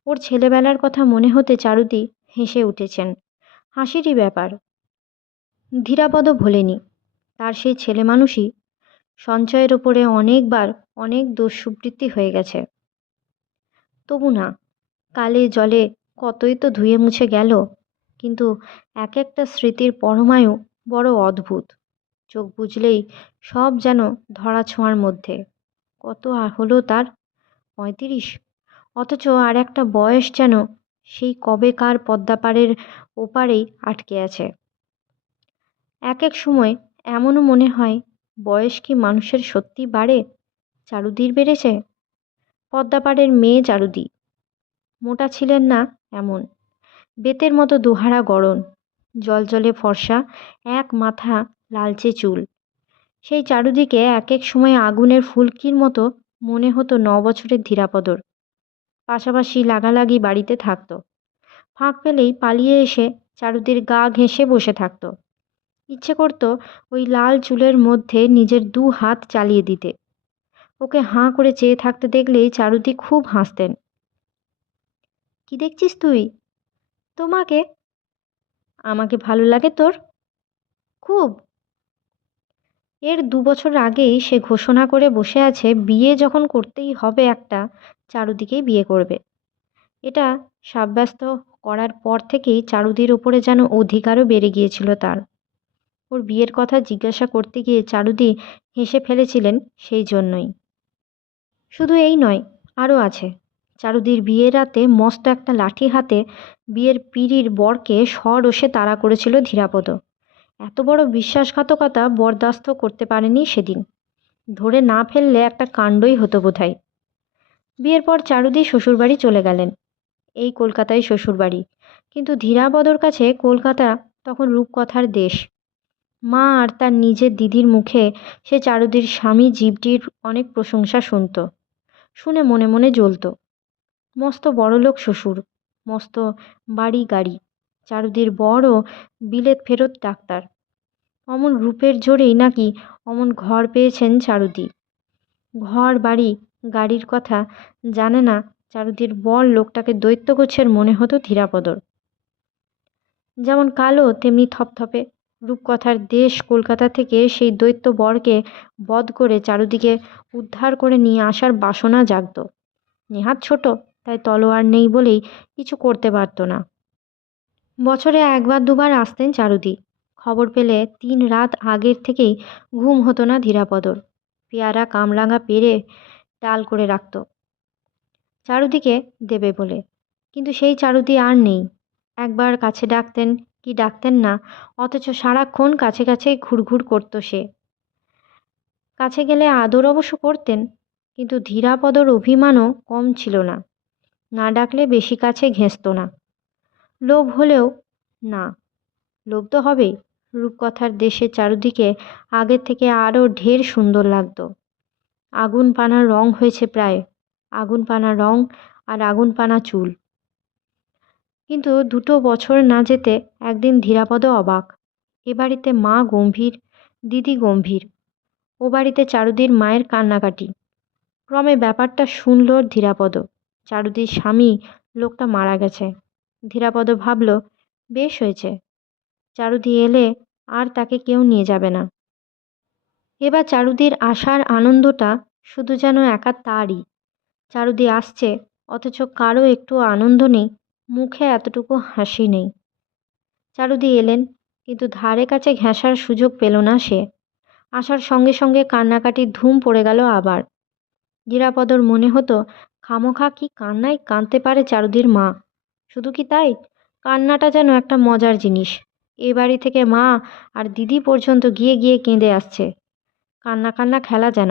ওর ছেলেবেলার কথা মনে হতে চারুদি হেসে উঠেছেন। হাসিরই ব্যাপার। ধীরাপদ ভোলেনি। তার সেই ছেলে মানুষই সঞ্চয়ের ওপরে অনেকবার অনেক দোষ সুবৃত্তি হয়ে গেছে। তবু না, কালে জলে কতই তো ধুয়ে মুছে গেল, কিন্তু এক একটা স্মৃতির পরমায়ু বড় অদ্ভুত। চোখ বুজলেই সব যেন ধরা ছোঁয়ার মধ্যে। কত হলো তার? 35। অথচ আর একটা বয়স যেন সেই কবেকার পদ্মাপাড়ের ওপারেই আটকে আছে। এক এক সময় এমনও মনে হয়, বয়স কি মানুষের সত্যি বাড়ে? চারুদির বেড়েছে। পদ্মাপাড়ের মেয়ে চারুদি। মোটা ছিলেন না এমন, বেতের মতো দোহারা গড়ন, জলজলে ফর্সা, এক মাথা লালচে চুল। সেই চারুদিকে এক এক সময় আগুনের ফুলকির মতো মনে হতো 9 বছরের ধীরাপদর। পাশাপাশি লাগালাগি বাড়িতে থাকতো, ফাঁক পেলেই পালিয়ে এসে চারুদির গা ঘেঁষে বসে থাকতো। ইচ্ছে করত ওই লাল চুলের মধ্যে নিজের 2 হাত চালিয়ে দিতে। ওকে হাঁ করে চেয়ে থাকতে দেখলেই চারুদি খুব হাসতেন। কি দেখছিস তুই? তোমাকে। আমাকে ভালো লাগে তোর? খুব। এর 2 বছর আগেই সে ঘোষণা করে বসে আছে, বিয়ে যখন করতেই হবে একটা, চারুদিকেই বিয়ে করবে। এটা সাব্যস্ত করার পর থেকেই চারুদির ওপরে যেন অধিকারও বেড়ে গিয়েছিল তার। ওর বিয়ের কথা জিজ্ঞাসা করতে গিয়ে চারুদি হেসে ফেলেছিলেন সেই জন্যই। শুধু এই নয়, আরও আছে। চারুদির বিয়ের রাতে মস্ত একটা লাঠি হাতে বিয়ের পিঁড়ির বরকে সরোষে তাড়া করেছিল ধীরাপদ। এত বড় বিশ্বাসঘাতকতা বরদাস্ত করতে পারেনি সেদিন। ধরে না ফেললে একটা কাণ্ডই হতো বোধহয়। বিয়ের পর চারুদি শ্বশুরবাড়ি চলে গেলেন। এই কলকাতায় শ্বশুরবাড়ি, কিন্তু ধীরাপদর কাছে কলকাতা তখন রূপকথার দেশ। মা আর তার নিজের দিদির মুখে সে চারুদির স্বামী জীবটির অনেক প্রশংসা শুনত। শুনে মনে মনে জ্বলত। মস্ত বড়লোক শ্বশুর, মস্ত বাড়ি গাড়ি। চারুদির বড় বিলেত ফেরত ডাক্তার। অমন রূপের জোরেই নাকি অমন ঘর পেয়েছেন চারুদি। ঘর বাড়ি গাড়ির কথা জানে না চারুদির বর লোকটাকে দৈত্যগোছের মনে হতো ধীরাপদর। যেমন কালো তেমনি থপথপে। রূপকথার দেশ কলকাতা থেকে সেই দৈত্য বরকে বধ করে চারুদিকে উদ্ধার করে নিয়ে আসার বাসনা জাগত। নেহাত ছোট, তাই তলোয়ার নেই বলেই কিছু করতে পারত না। বছরে একবার দুবার আসতেন চারুদি। খবর পেলে 3 রাত আগের থেকেই ঘুম হতো না ধীরাপদর। পেয়ারা কামরাঙা পেরে ডাল করে রাখত চারুদিকে দেবে বলে। কিন্তু সেই চারুদি আর নেই। একবার কাছে ডাকতেন কি ডাকতেন না, অথচ সারাক্ষণ কাছে কাছে ঘুরঘুর করত সে। কাছে গেলে আদর অবশ্য করতেন, কিন্তু ধীরাপদর অভিমানও কম ছিল না। না ডাকলে বেশি কাছে ঘেঁষত না। লোভ হলেও না, লোভ তো হবেই। রূপকথার দেশে চারুদিকে আগের থেকে আরও ঢের সুন্দর লাগতো। আগুন পানা রং হয়েছে প্রায়, আগুন পানা রং আর আগুন পানা চুল। কিন্তু 2 বছর না যেতে একদিন ধীরাপদ অবাক। এ বাড়িতে মা গম্ভীর, দিদি গম্ভীর। ও বাড়িতে চারুদির মায়ের কান্নাকাটি। ক্রমে ব্যাপারটা শুনল ধীরাপদ। চারুদির স্বামী লোকটা মারা গেছে। ধীরাপদ ভাবল, বেশ হয়েছে, চারুদি এলে আর তাকে কেউ নিয়ে যাবে না। এবার চারুদির আসার আনন্দটা শুধু যেন একা তারই। চারুদি আসছে, অথচ কারো একটু আনন্দ নেই, মুখে এতটুকু হাসি নেই। চারুদি এলেন, কিন্তু ধারে কাছে ঘেঁষার সুযোগ পেল না সে। আসার সঙ্গে সঙ্গে কান্নাকাটির ধুম পড়ে গেল আবার। ধীরাপদর মনে হতো, খামোখা কি কান্নায় কাঁদতে পারে চারুদির মা। শুধু কি তাই, কান্নাটা যেন একটা মজার জিনিস। এ বাড়ি থেকে মা আর দিদি পর্যন্ত গিয়ে গিয়ে কেঁদে আসছে। কান্না কান্না খেলা যেন।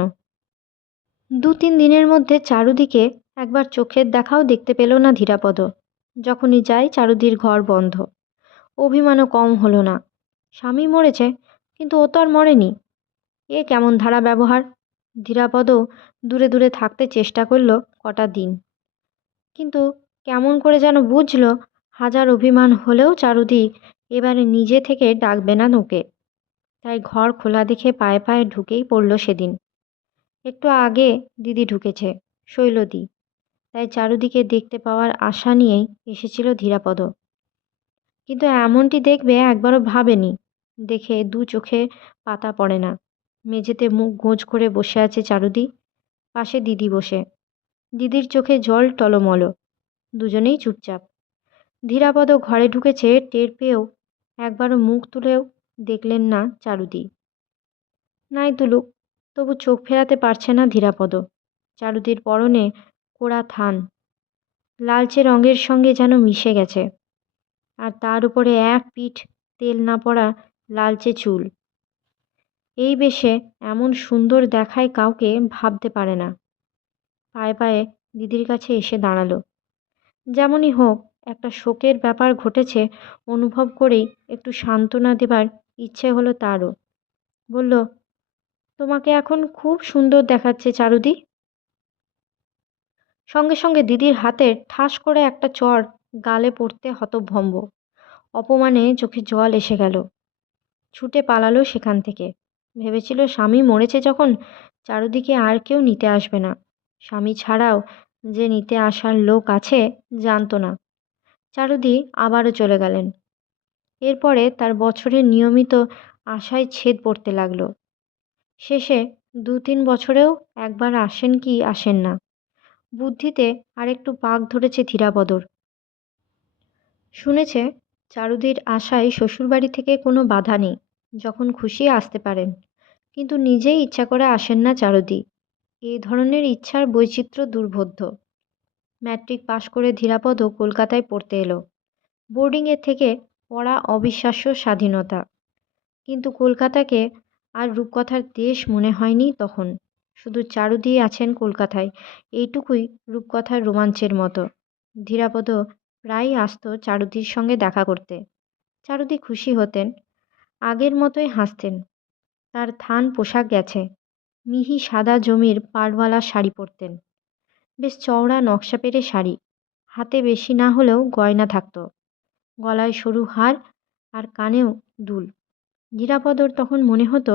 2-3 দিনের মধ্যে চারুদিকে একবার চোখের দেখাও দেখতে পেল না ধীরাপদ। যখনই যায় চারুদির ঘর বন্ধ। অভিমানও কম হলো না। স্বামী মরেছে, কিন্তু ও তো আর মরেনি। এ কেমন ধারা ব্যবহার। ধীরাপদও দূরে দূরে থাকতে চেষ্টা করল কটা দিন, কিন্তু কেমন করে যেন বুঝল, হাজার অভিমান হলেও চারুদি এবারে নিজে থেকে ডাকবে না ওকে। তাই ঘর খোলা দেখে পায়ে পায়ে ঢুকেই পড়ল সেদিন। একটু আগে দিদি ঢুকেছে, শৈলদি। তাই চারুদিকে দেখতে পাওয়ার আশা নিয়েই এসেছিল ধীরাপদ। কিন্তু এমনটি দেখবে একবারও ভাবেনি। দেখে 2 চোখে পাতা পড়ে না। মেঝেতে মুখ গোঁজ করে বসে আছে চারুদি, পাশে দিদি বসে। দিদির চোখে জল টলমল, দুজনেই চুপচাপ। ধীরাপদ ঘরে ঢুকেছে টের পেয়েও একবারও মুখ তুলেও দেখলেন না চারুদি। নাই তুলুক, তবু চোখ ফেরাতে পারছে না ধীরাপদ। চারুদির পরনে কোড়া থান, লালচে রঙের সঙ্গে যেন মিশে গেছে। আর তার উপরে এক পিঠ তেল না পড়া লালচে চুল। এই বেশে এমন সুন্দর দেখায় কাউকে ভাবতে পারে না। পায়ে পায়ে দিদির কাছে এসে দাঁড়ালো। যেমনই হোক, একটা শোকের ব্যাপার ঘটেছে অনুভব করেই একটু সান্ত্বনা দেবার ইচ্ছে হলো তারও। বলল, তোমাকে এখন খুব সুন্দর দেখাচ্ছে চারুদি। সঙ্গে সঙ্গে দিদির হাতের ঠাস করে একটা চড় গালে পড়তে হতভম্ব। অপমানে চোখে জল এসে গেল। ছুটে পালালো সেখান থেকে। ভেবেছিল স্বামী মরেছে যখন, চারুদিকে আর কেউ নিতে আসবে না। স্বামী ছাড়াও যে নিতে আসার লোক আছে জানতো না। চারুদি আবারও চলে গেলেন। এরপরে তার বছরের নিয়মিত আশায় ছেদ পড়তে লাগলো। শেষে ২-৩ বছরেও একবার আসেন কি আসেন না। বুদ্ধিতে আরেকটু পাক ধরেছে ধীরাপদর। শুনেছে চারুদির আশায় শ্বশুরবাড়ি থেকে কোনো বাধা নেই, যখন খুশি আসতে পারেন। কিন্তু নিজেই ইচ্ছা করে আসেন না চারুদি। এই ধরনের ইচ্ছার বৈচিত্র্য দুর্বোধ্য। ম্যাট্রিক পাশ করে ধীরাপদ কলকাতায় পড়তে এলো। বোর্ডিংয়ের থেকে পড়া অবিশ্বাস্য স্বাধীনতা। কিন্তু কলকাতাকে আর রূপকথার দেশ মনে হয়নি তখন। শুধু চারুদি আছেন কলকাতায়, এইটুকুই রূপকথার রোমাঞ্চের মতো। ধীরাপদ প্রায়ই আসতো চারুদির সঙ্গে দেখা করতে। চারুদি খুশি হতেন, আগের মতোই হাসতেন। তার থান পোশাক গেছে। মিহি সাদা জমির পাড়ওয়ালা শাড়ি পরতেন। বেশ চওড়া নকশা পেরে শাড়ি। হাতে বেশি না হলেও গয়না থাকতো। গলায় সরু হার আর কানেও দুল। নিরাপদর তখন মনে হতো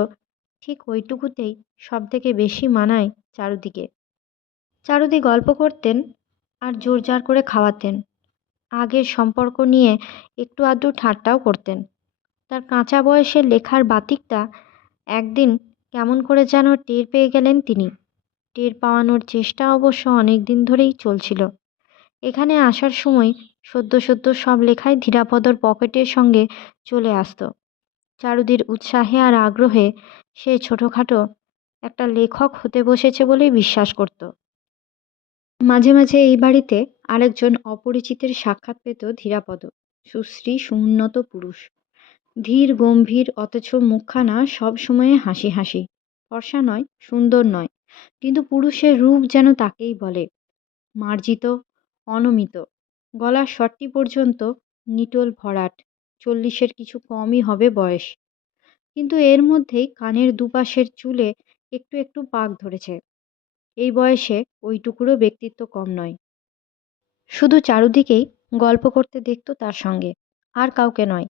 ঠিক ওইটুকুতেই সব থেকে বেশি মানায় চারুদিকে। চারুদি গল্প করতেন আর জোরজার করে খাওয়াতেন। আগের সম্পর্ক নিয়ে একটু আধটু ঠাট্টাও করতেন। তার কাঁচা বয়সের লেখার বাতিকটা একদিন কেমন করে যেন টের পেয়ে গেলেন তিনি। টের পাওয়ানোর চেষ্টা অবশ্য অনেক দিন ধরেই চলছিল। এখানে আসার সময় সদ্য সদ্য সব লেখাই ধীরাপদর পকেটের সঙ্গে চলে আসতো। চারুদির উৎসাহে আর আগ্রহে সে ছোটোখাটো একটা লেখক হতে বসেছে বলেই বিশ্বাস করত। মাঝে মাঝে এই বাড়িতে আরেকজন অপরিচিতের সাক্ষাৎ পেত ধীরাপদ। সুশ্রী সুউন্নত পুরুষ। ধীর গম্ভীর, অথচ মুখখানা সব সময়ে হাসি হাসি। ফর্সা নয়, সুন্দর নয়, কিন্তু পুরুষের রূপ যেন তাকেই বলে। মার্জিত, অনমিত। গলার স্বরটি পর্যন্ত নিটোল ভরাট। 40-এর কিছু কমই হবে বয়স। কিন্তু এর মধ্যেই কানের দুপাশের চুলে একটু একটু পাক ধরেছে। এই বয়সে ওইটুকুরও ব্যক্তিত্ব কম নয়। শুধু চারুদিকেই গল্প করতে দেখত তার সঙ্গে, আর কাউকে নয়।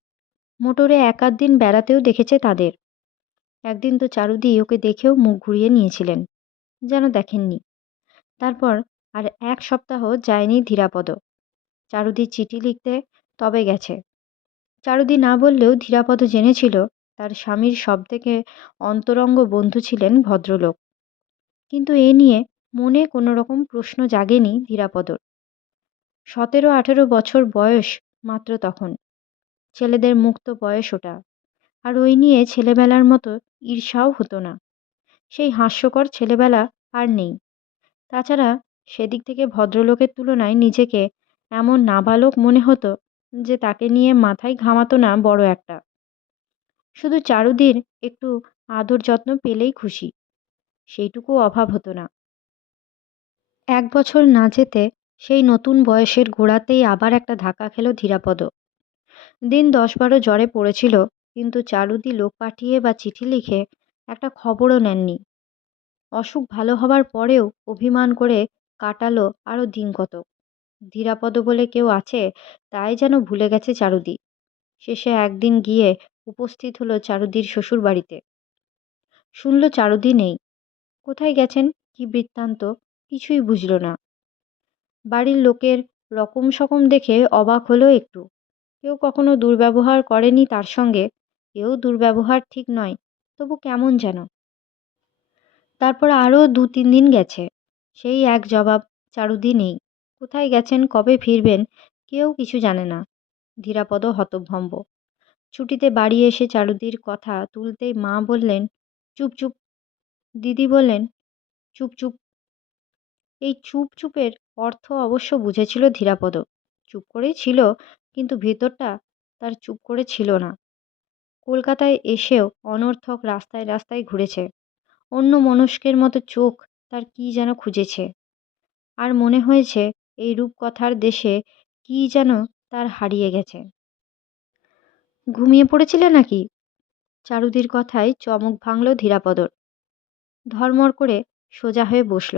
মোটরে এক আধ দিন বেড়াতেও দেখেছে তাদের। একদিন তো চারুদি ওকে দেখেও মুখ ঘুরিয়ে নিয়েছিলেন, যেন দেখেননি। তারপর আর 1 সপ্তাহ যায়নি ধীরাপদ। চারুদি চিঠি লিখতে তবে গেছে। চারুদি না বললেও ধীরাপদ জেনেছিল তার স্বামীর সবথেকে অন্তরঙ্গ বন্ধু ছিলেন ভদ্রলোক। কিন্তু এ নিয়ে মনে কোনো রকম প্রশ্ন জাগেনি ধীরাপদর। 17-18 বছর বয়স মাত্র তখন। ছেলেদের মুক্ত বয়স ওটা। আর ওই নিয়ে ছেলেবেলার মতো ঈর্ষাও হতো না। সেই হাস্যকর ছেলেবেলা আর নেই। তাছাড়া সেদিক থেকে ভদ্রলোকের তুলনায় নিজেকে এমন নাবালক মনে হতো যে তাকে নিয়ে মাথায় ঘামাতো না বড় একটা। শুধু চারুদির একটু আদর যত্ন পেলেই খুশি, সেইটুকু অভাব হতো না। 1 বছর না যেতে সেই নতুন বয়সের গোড়াতেই আবার একটা ধাক্কা খেল ধীরাপদ। দিন 10-12 জ্বরে পড়েছিল, কিন্তু চারুদি লোক পাঠিয়ে বা চিঠি লিখে একটা খবরও নেননি। অসুখ ভালো হবার পরেও অভিমান করে কাটালো আরও দিন কতক। ধীরাপদ বলে কেউ আছে তাই যেন ভুলে গেছে চারুদি। শেষে একদিন গিয়ে উপস্থিত হলো চারুদির শ্বশুরবাড়িতে। শুনল চারুদি নেই। কোথায় গেছেন, কি বৃত্তান্ত, কিছুই বুঝল না। বাড়ির লোকের রকম সকম দেখে অবাক হলো একটু। কেউ কখনো দুর্ব্যবহার করেনি তার সঙ্গে, কেউ দুর্ব্যবহার ঠিক নয়, তবু কেমন যেন। তারপর আরও 2-3 দিন গেছে, সেই এক জবাব, চারুদি নেই। কোথায় গেছেন, কবে ফিরবেন, কেউ কিছু জানে না। ধীরাপদ হতভম্ব। ছুটিতে বাড়ি এসে চারুদির কথা তুলতেই মা বললেন, চুপ চুপ। দিদি বললেন, চুপ চুপ। এই চুপ চুপের অর্থ অবশ্য বুঝেছিল ধীরাপদ। চুপ করেই ছিল, কিন্তু ভেতরটা তার চুপ করে ছিল না। কলকাতায় এসেও অনর্থক রাস্তায় রাস্তায় ঘুরেছে। অন্য মনস্কের মতো চোখ তার কি যেন খুঁজেছে। আর মনে হয়েছে এই রূপকথার দেশে কি যেন তার হারিয়ে গেছে। ঘুমিয়ে পড়েছিলে নাকি? চারুদির কথায় চমক ভাঙল ধীরাপদর। ধর্মড় করে সোজা হয়ে বসল।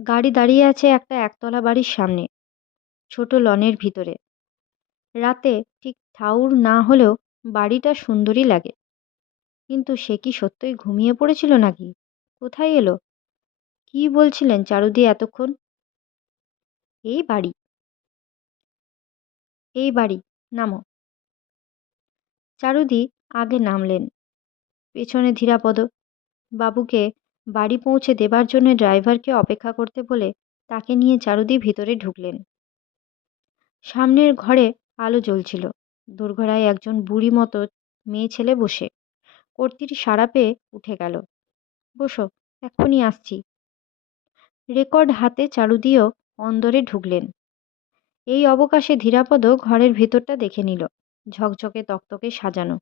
গাড়ি দাঁড়িয়ে আছে একটা একতলা বাড়ির সামনে, ছোট লনের ভিতরে। রাতে ঠিক ঠাউর না হলেও বাড়িটা সুন্দরই লাগে। কিন্তু সে কি সত্যই ঘুমিয়ে পড়েছিল নাকি? কোথায় এলো? কি বলছিলেন চারুদি এতক্ষণ? এই বাড়ি, এই বাড়ি, নামো। চারুদি আগে নামলেন, পেছনে ধীরাপদ। বাবুকে বাড়ি পৌঁছে দেবার জন্য ড্রাইভারকে অপেক্ষা করতে বলে তাকে নিয়ে চারুদি ভিতরে ঢুকলেন। সামনের ঘরে আলো জ্বলছিল। দোরগোড়ায় একজন বুড়ি মতো মেয়ে ছেলে বসে। কর্ত্রীর সাড়া পেয়ে উঠে গেল। বসো, এক্ষুনি আসছি। রেকর্ড হাতে চারুদিও অন্দরে ঢুকলেন। এই অবকাশে ধীরাপদ ঘরের ভেতরটা দেখে নিল। ঝকঝকে তকতকে সাজানো।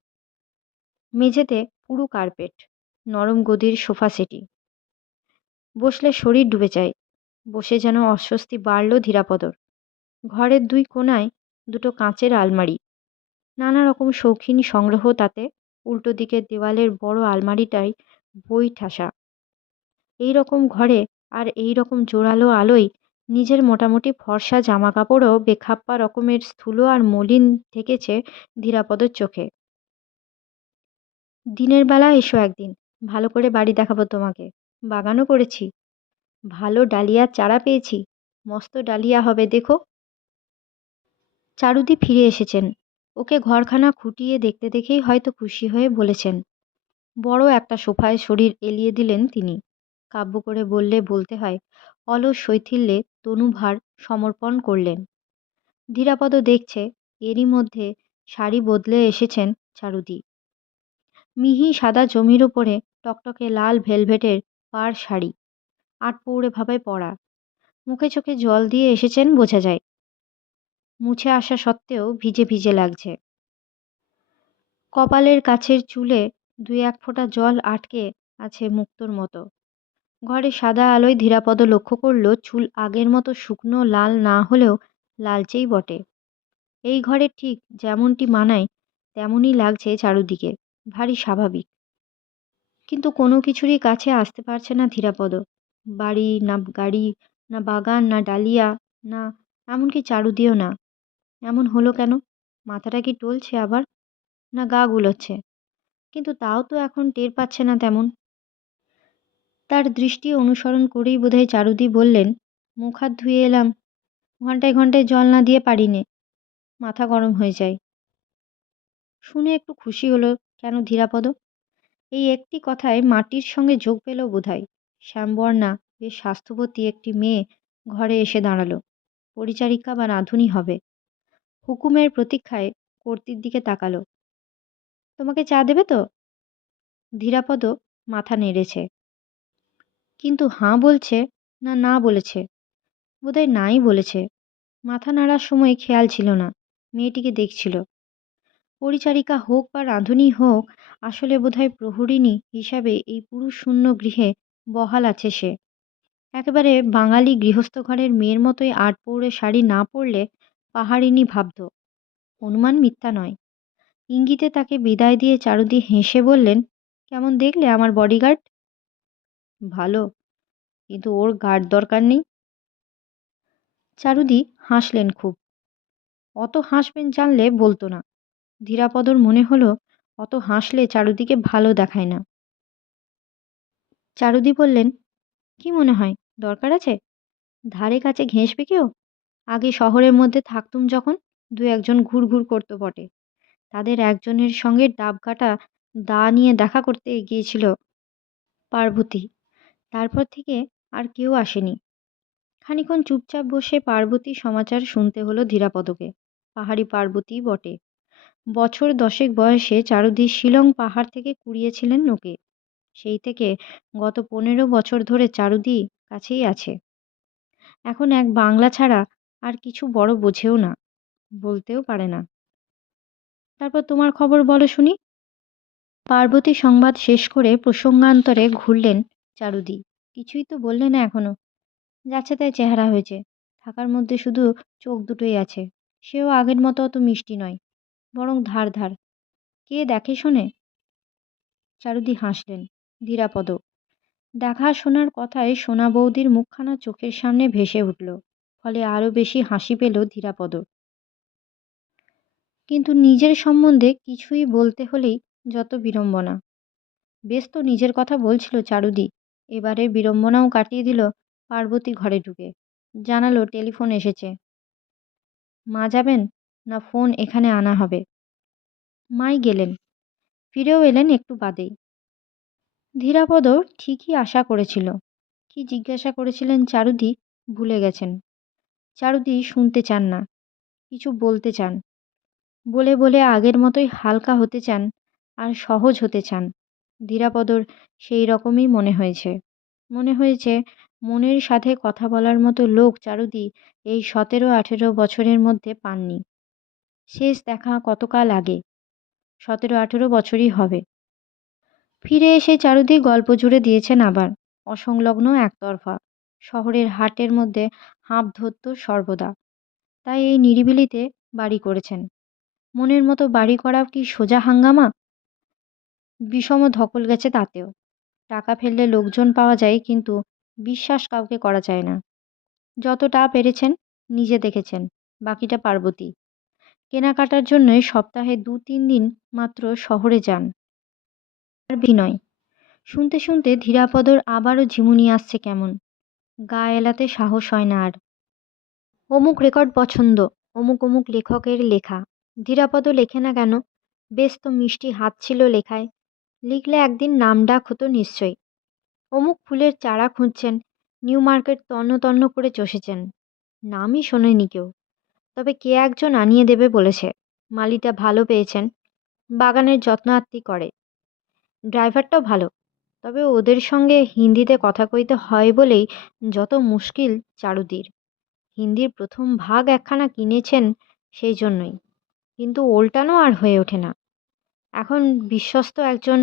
মেঝেতে পুরু কার্পেট, নরম গদির সোফা সেটি। বসলে শরীর ডুবে যায়। বসে যেন অস্বস্তি বাড়ল ধীরাপদর। ঘরের দুই কোণায় দুটো কাঁচের আলমারি, নানা রকম শৌখিন সংগ্রহ তাতে। উল্টো দিকের দেওয়ালের বড় আলমারিটায় বই ঠাসা। এই রকম ঘরে আর এই রকম জোরালো আলোয় নিজের মোটামুটি ফর্সা জামা কাপড়ও বেখাপ্পা রকমের স্থূল আর মলিন ঠেকেছে ধীরাপদর চোখে। দিনের বেলা এসো একদিন, ভালো করে বাড়ি দেখাবো তোমাকে। বাগানও করেছি, ভালো ডালিয়ার চারা পেয়েছি, মস্ত ডালিয়া হবে দেখো। চারুদি ফিরে এসেছেন। ওকে ঘরখানা খুঁটিয়ে দেখতে দেখেই হয়তো খুশি হয়ে বলেছেন। বড় একটা সোফায় শরীর এলিয়ে দিলেন তিনি। কাব্য করে বললে বলতে হয়, অলস শৈথিল্যে তনুভার সমর্পণ করলেন। ধীরাপদ দেখছে এরই মধ্যে শাড়ি বদলে এসেছেন চারুদি। মিহি সাদা জমির ওপরে টকটকে লাল ভেলভেটের পাড় শাড়ি, আটপৌড়ে ভাবে পরা। মুখে চোখে জল দিয়ে এসেছেন বোঝা যায়। মুছে আসা সত্ত্বেও ভিজে ভিজে লাগছে। কপালের কাছের চুলে দুই এক ফোঁটা জল আটকে আছে মুক্তোর মতো। ঘরে সাদা আলোয় ধীরাপদ লক্ষ্য করল চুল আগের মতো শুকনো লাল না হলেও লালচেই বটে। এই ঘরে ঠিক যেমনটি মানায় তেমনই লাগছে চারুদিকে, ভারী স্বাভাবিক। কিন্তু কোনো কিছুরই কাছে আসতে পারছে না ধীরাপদ। বাড়ি না গাড়ি, না বাগান, না ডালিয়া, না এমনকি চারুদিও না। এমন হলো কেন? মাথাটা কি টলছে আবার, না গা গুলোচ্ছে? কিন্তু তাও তো এখন টের পাচ্ছে না তেমন। তার দৃষ্টি অনুসরণ করেই বোধহয় চারুদি বললেন, মুখ হাত ধুয়ে এলাম, ঘন্টায় ঘন্টায় জল না দিয়ে পারি নে, মাথা গরম হয়ে যায়। শুনে একটু খুশি হলো কেন ধীরাপদ। এই একটি কথায় মাটির সঙ্গে যোগ পেল বোধহয়। শ্যামবর্ণা বেশ স্বাস্থ্যবতী একটি মেয়ে ঘরে এসে দাঁড়ালো। পরিচারিকা বা রাঁধুনি হবে। হুকুমের প্রতীক্ষায় কর্ত্রীর দিকে তাকালো। তোমাকে চা দেবে তো? ধীরাপদ মাথা নেড়েছে, কিন্তু হাঁ বলছে না না বলেছে। বোধহয় নাই বলেছে। মাথা নাড়ার সময় খেয়াল ছিল না, মেয়েটিকে দেখছিল। পরিচারিকা হোক বা রাঁধুনি হোক, আসলে বোধহয় প্রহরিণী হিসাবে এই পুরুষ শূন্য গৃহে বহাল আছে সে। একেবারে বাঙালি গৃহস্থ ঘরের মেয়ের মতোই আটপৌরে শাড়ি না পরলে পাহাড়িনী ভাবত। অনুমান মিথ্যা নয়। ইঙ্গিতে তাকে বিদায় দিয়ে চারুদি হেসে বললেন, কেমন দেখলে আমার বডিগার্ড? ভালো, কিন্তু ওর গার্ড দরকার নেই। চারুদি হাসলেন খুব। অত হাসবেন জানলে বলতো না। ধীরাপদর মনে হলো অত হাসলে চারুদিকে ভালো দেখায় না। চারুদি বললেন, কি মনে হয় দরকার আছে? ধারে কাছে ঘেঁষবে কেউ? আগে শহরের মধ্যে থাকতুম যখন, দু একজন ঘুর ঘুর করতো বটে। তাদের একজনের সঙ্গে ডাবকাটা দা নিয়ে দেখা করতে গিয়েছিল পার্বতী। তারপর থেকে আর কেউ আসেনি। খানিকক্ষণ চুপচাপ বসে পার্বতী সমাচার শুনতে হলো ধীরাপদকে। পাহাড়ি পার্বতী বটে। বছর 10 বয়সে চারুদি শিলং পাহাড় থেকে কুড়িয়েছিলেন ওকে। সেই থেকে গত 15 বছর ধরে চারুদি কাছেই আছে। এখন এক বাংলা ছাড়া আর কিছু বড় বোঝেও না, বলতেও পারে না। তারপর তোমার খবর বলো শুনি। পার্বতী সংবাদ শেষ করে প্রসঙ্গান্তরে ঘুরলেন চারুদি। কিছুই তো বললে না এখনো। যাচ্ছে তাই চেহারা হয়েছে, থাকার মধ্যে শুধু চোখ দুটোই আছে। সেও আগের মতো অত মিষ্টি নয়, বরং ধার ধার। কে দেখে শোনে? চারুদি হাসলেন। ধীরাপদ। দেখা শোনার কথায় সোনা বৌদির মুখখানা চোখের সামনে ভেসে উঠল, ফলে আরো বেশি হাসি পেল ধীরাপদ। কিন্তু নিজের সম্বন্ধে কিছুই বলতে হলেই যত বিড়ম্বনা। বেশ তো নিজের কথা বলছিল চারুদি। এবারে বিড়ম্বনাও কাটিয়ে দিল পার্বতী ঘরে ঢুকে। জানালো টেলিফোন এসেছে। মা যাবেন না ফোন এখানে আনা হবে? মাই গেলেন, ফিরেও এলেন একটু বাদেই। ধীরাপদ ঠিকই আশা করেছিল। কি জিজ্ঞাসা করেছিলেন চারুদি ভুলে গেছেন। চারুদি শুনতে চান না, কিছু বলতে চান। বলে বলে আগের মতোই হালকা হতে চান আর সহজ হতে চান। ধীরাপদর সেই রকমই মনে হয়েছে। মনে হয়েছে মনের সাথে কথা বলার মতো লোক চারুদি এই 17-18 বছরের মধ্যে পাননি। শেষ দেখা কতকাল আগে, 17-18 বছরই হবে। ফিরে এসে চারুদি গল্প জুড়ে দিয়েছেন আবার, অসংলগ্ন একতরফা। শহরের হাটের মধ্যে হাঁপ ধরত সর্বদা। তাই এই নিরিবিলিতে বাড়ি করেছেন। মনের মতো বাড়ি করাও কি সোজা হাঙ্গামা? বিষম ধকল গেছে তাতেও। টাকা ফেললে লোকজন পাওয়া যায়, কিন্তু বিশ্বাস কাউকে করা যায় না। যতটা পেরেছেন নিজে দেখেছেন, বাকিটা পার্বতী। কেনাকাটার জন্যই সপ্তাহে 2-3 দিন মাত্র শহরে যান। আর বিনয়। শুনতে শুনতে ধীরাপদর আবারও ঝিমুনি আসছে কেমন। গা এলাতে সাহস হয় না আর। অমুক রেকর্ড পছন্দ, অমুক অমুক লেখকের লেখা। ধীরাপদ লেখে না কেন? বেশ তো মিষ্টি হাত ছিল লেখায়। লিখলে একদিন নাম ডাক হতো নিশ্চয়ই। অমুক ফুলের চারা খুঁজছেন, নিউ মার্কেট তন্ন তন্ন করে চষেছেন। নামই শোনেনি কেউ, তবে কে একজন আনিয়ে দেবে বলেছে। মালিটা ভালো পেয়েছেন, বাগানের যত্ন আত্তি করে। ড্রাইভারটাও ভালো, তবে ওদের সঙ্গে হিন্দিতে কথা কইতে হয় বলেই যত মুশকিল চারুদির। হিন্দির প্রথম ভাগ একখানা কিনেছেন সেই জন্যই, কিন্তু ওল্টানো আর হয়ে ওঠে না। এখন বিশ্বস্ত একজন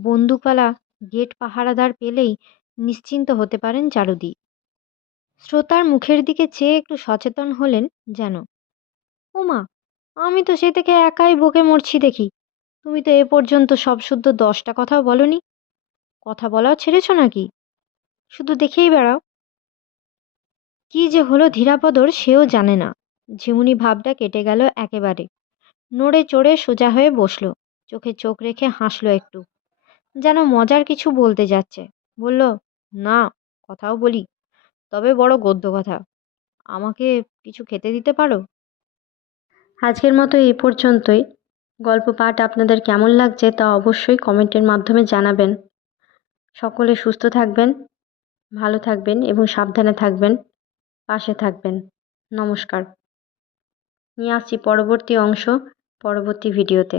বন্দুকওয়ালা গেট পাহারাদার পেলেই নিশ্চিন্ত হতে পারেন চারুদি। শ্রোতার মুখের দিকে চেয়ে একটু সচেতন হলেন যেন। ওমা, আমি তো সে থেকে একাই বকে মরছি দেখি। তুমি তো এ পর্যন্ত সব শুদ্ধ 10টা কথাও বলনি। কথা বলাও ছেড়েছ নাকি? শুধু দেখেই বেড়াও। কি যে হলো ধীরাপদর সেও জানে না। ঝিমুনি ভাবটা কেটে গেল একেবারে। নড়ে চড়ে সোজা হয়ে বসল, চোখে চোখ রেখে হাসলো একটু, যেন মজার কিছু বলতে যাচ্ছে। বলল, না, কথাও বলি, তবে বড় গদ্য কথা। আমাকে কিছু খেতে দিতে পারো? আজকের মতো এই পর্যন্তই। গল্প পাঠ আপনাদের কেমন লাগছে তা অবশ্যই কমেন্টের মাধ্যমে জানাবেন। সকলে সুস্থ থাকবেন, ভালো থাকবেন এবং সাবধানে থাকবেন, পাশে থাকবেন। নমস্কার। নিয়ে আসছি পরবর্তী অংশ পরবর্তী ভিডিওতে।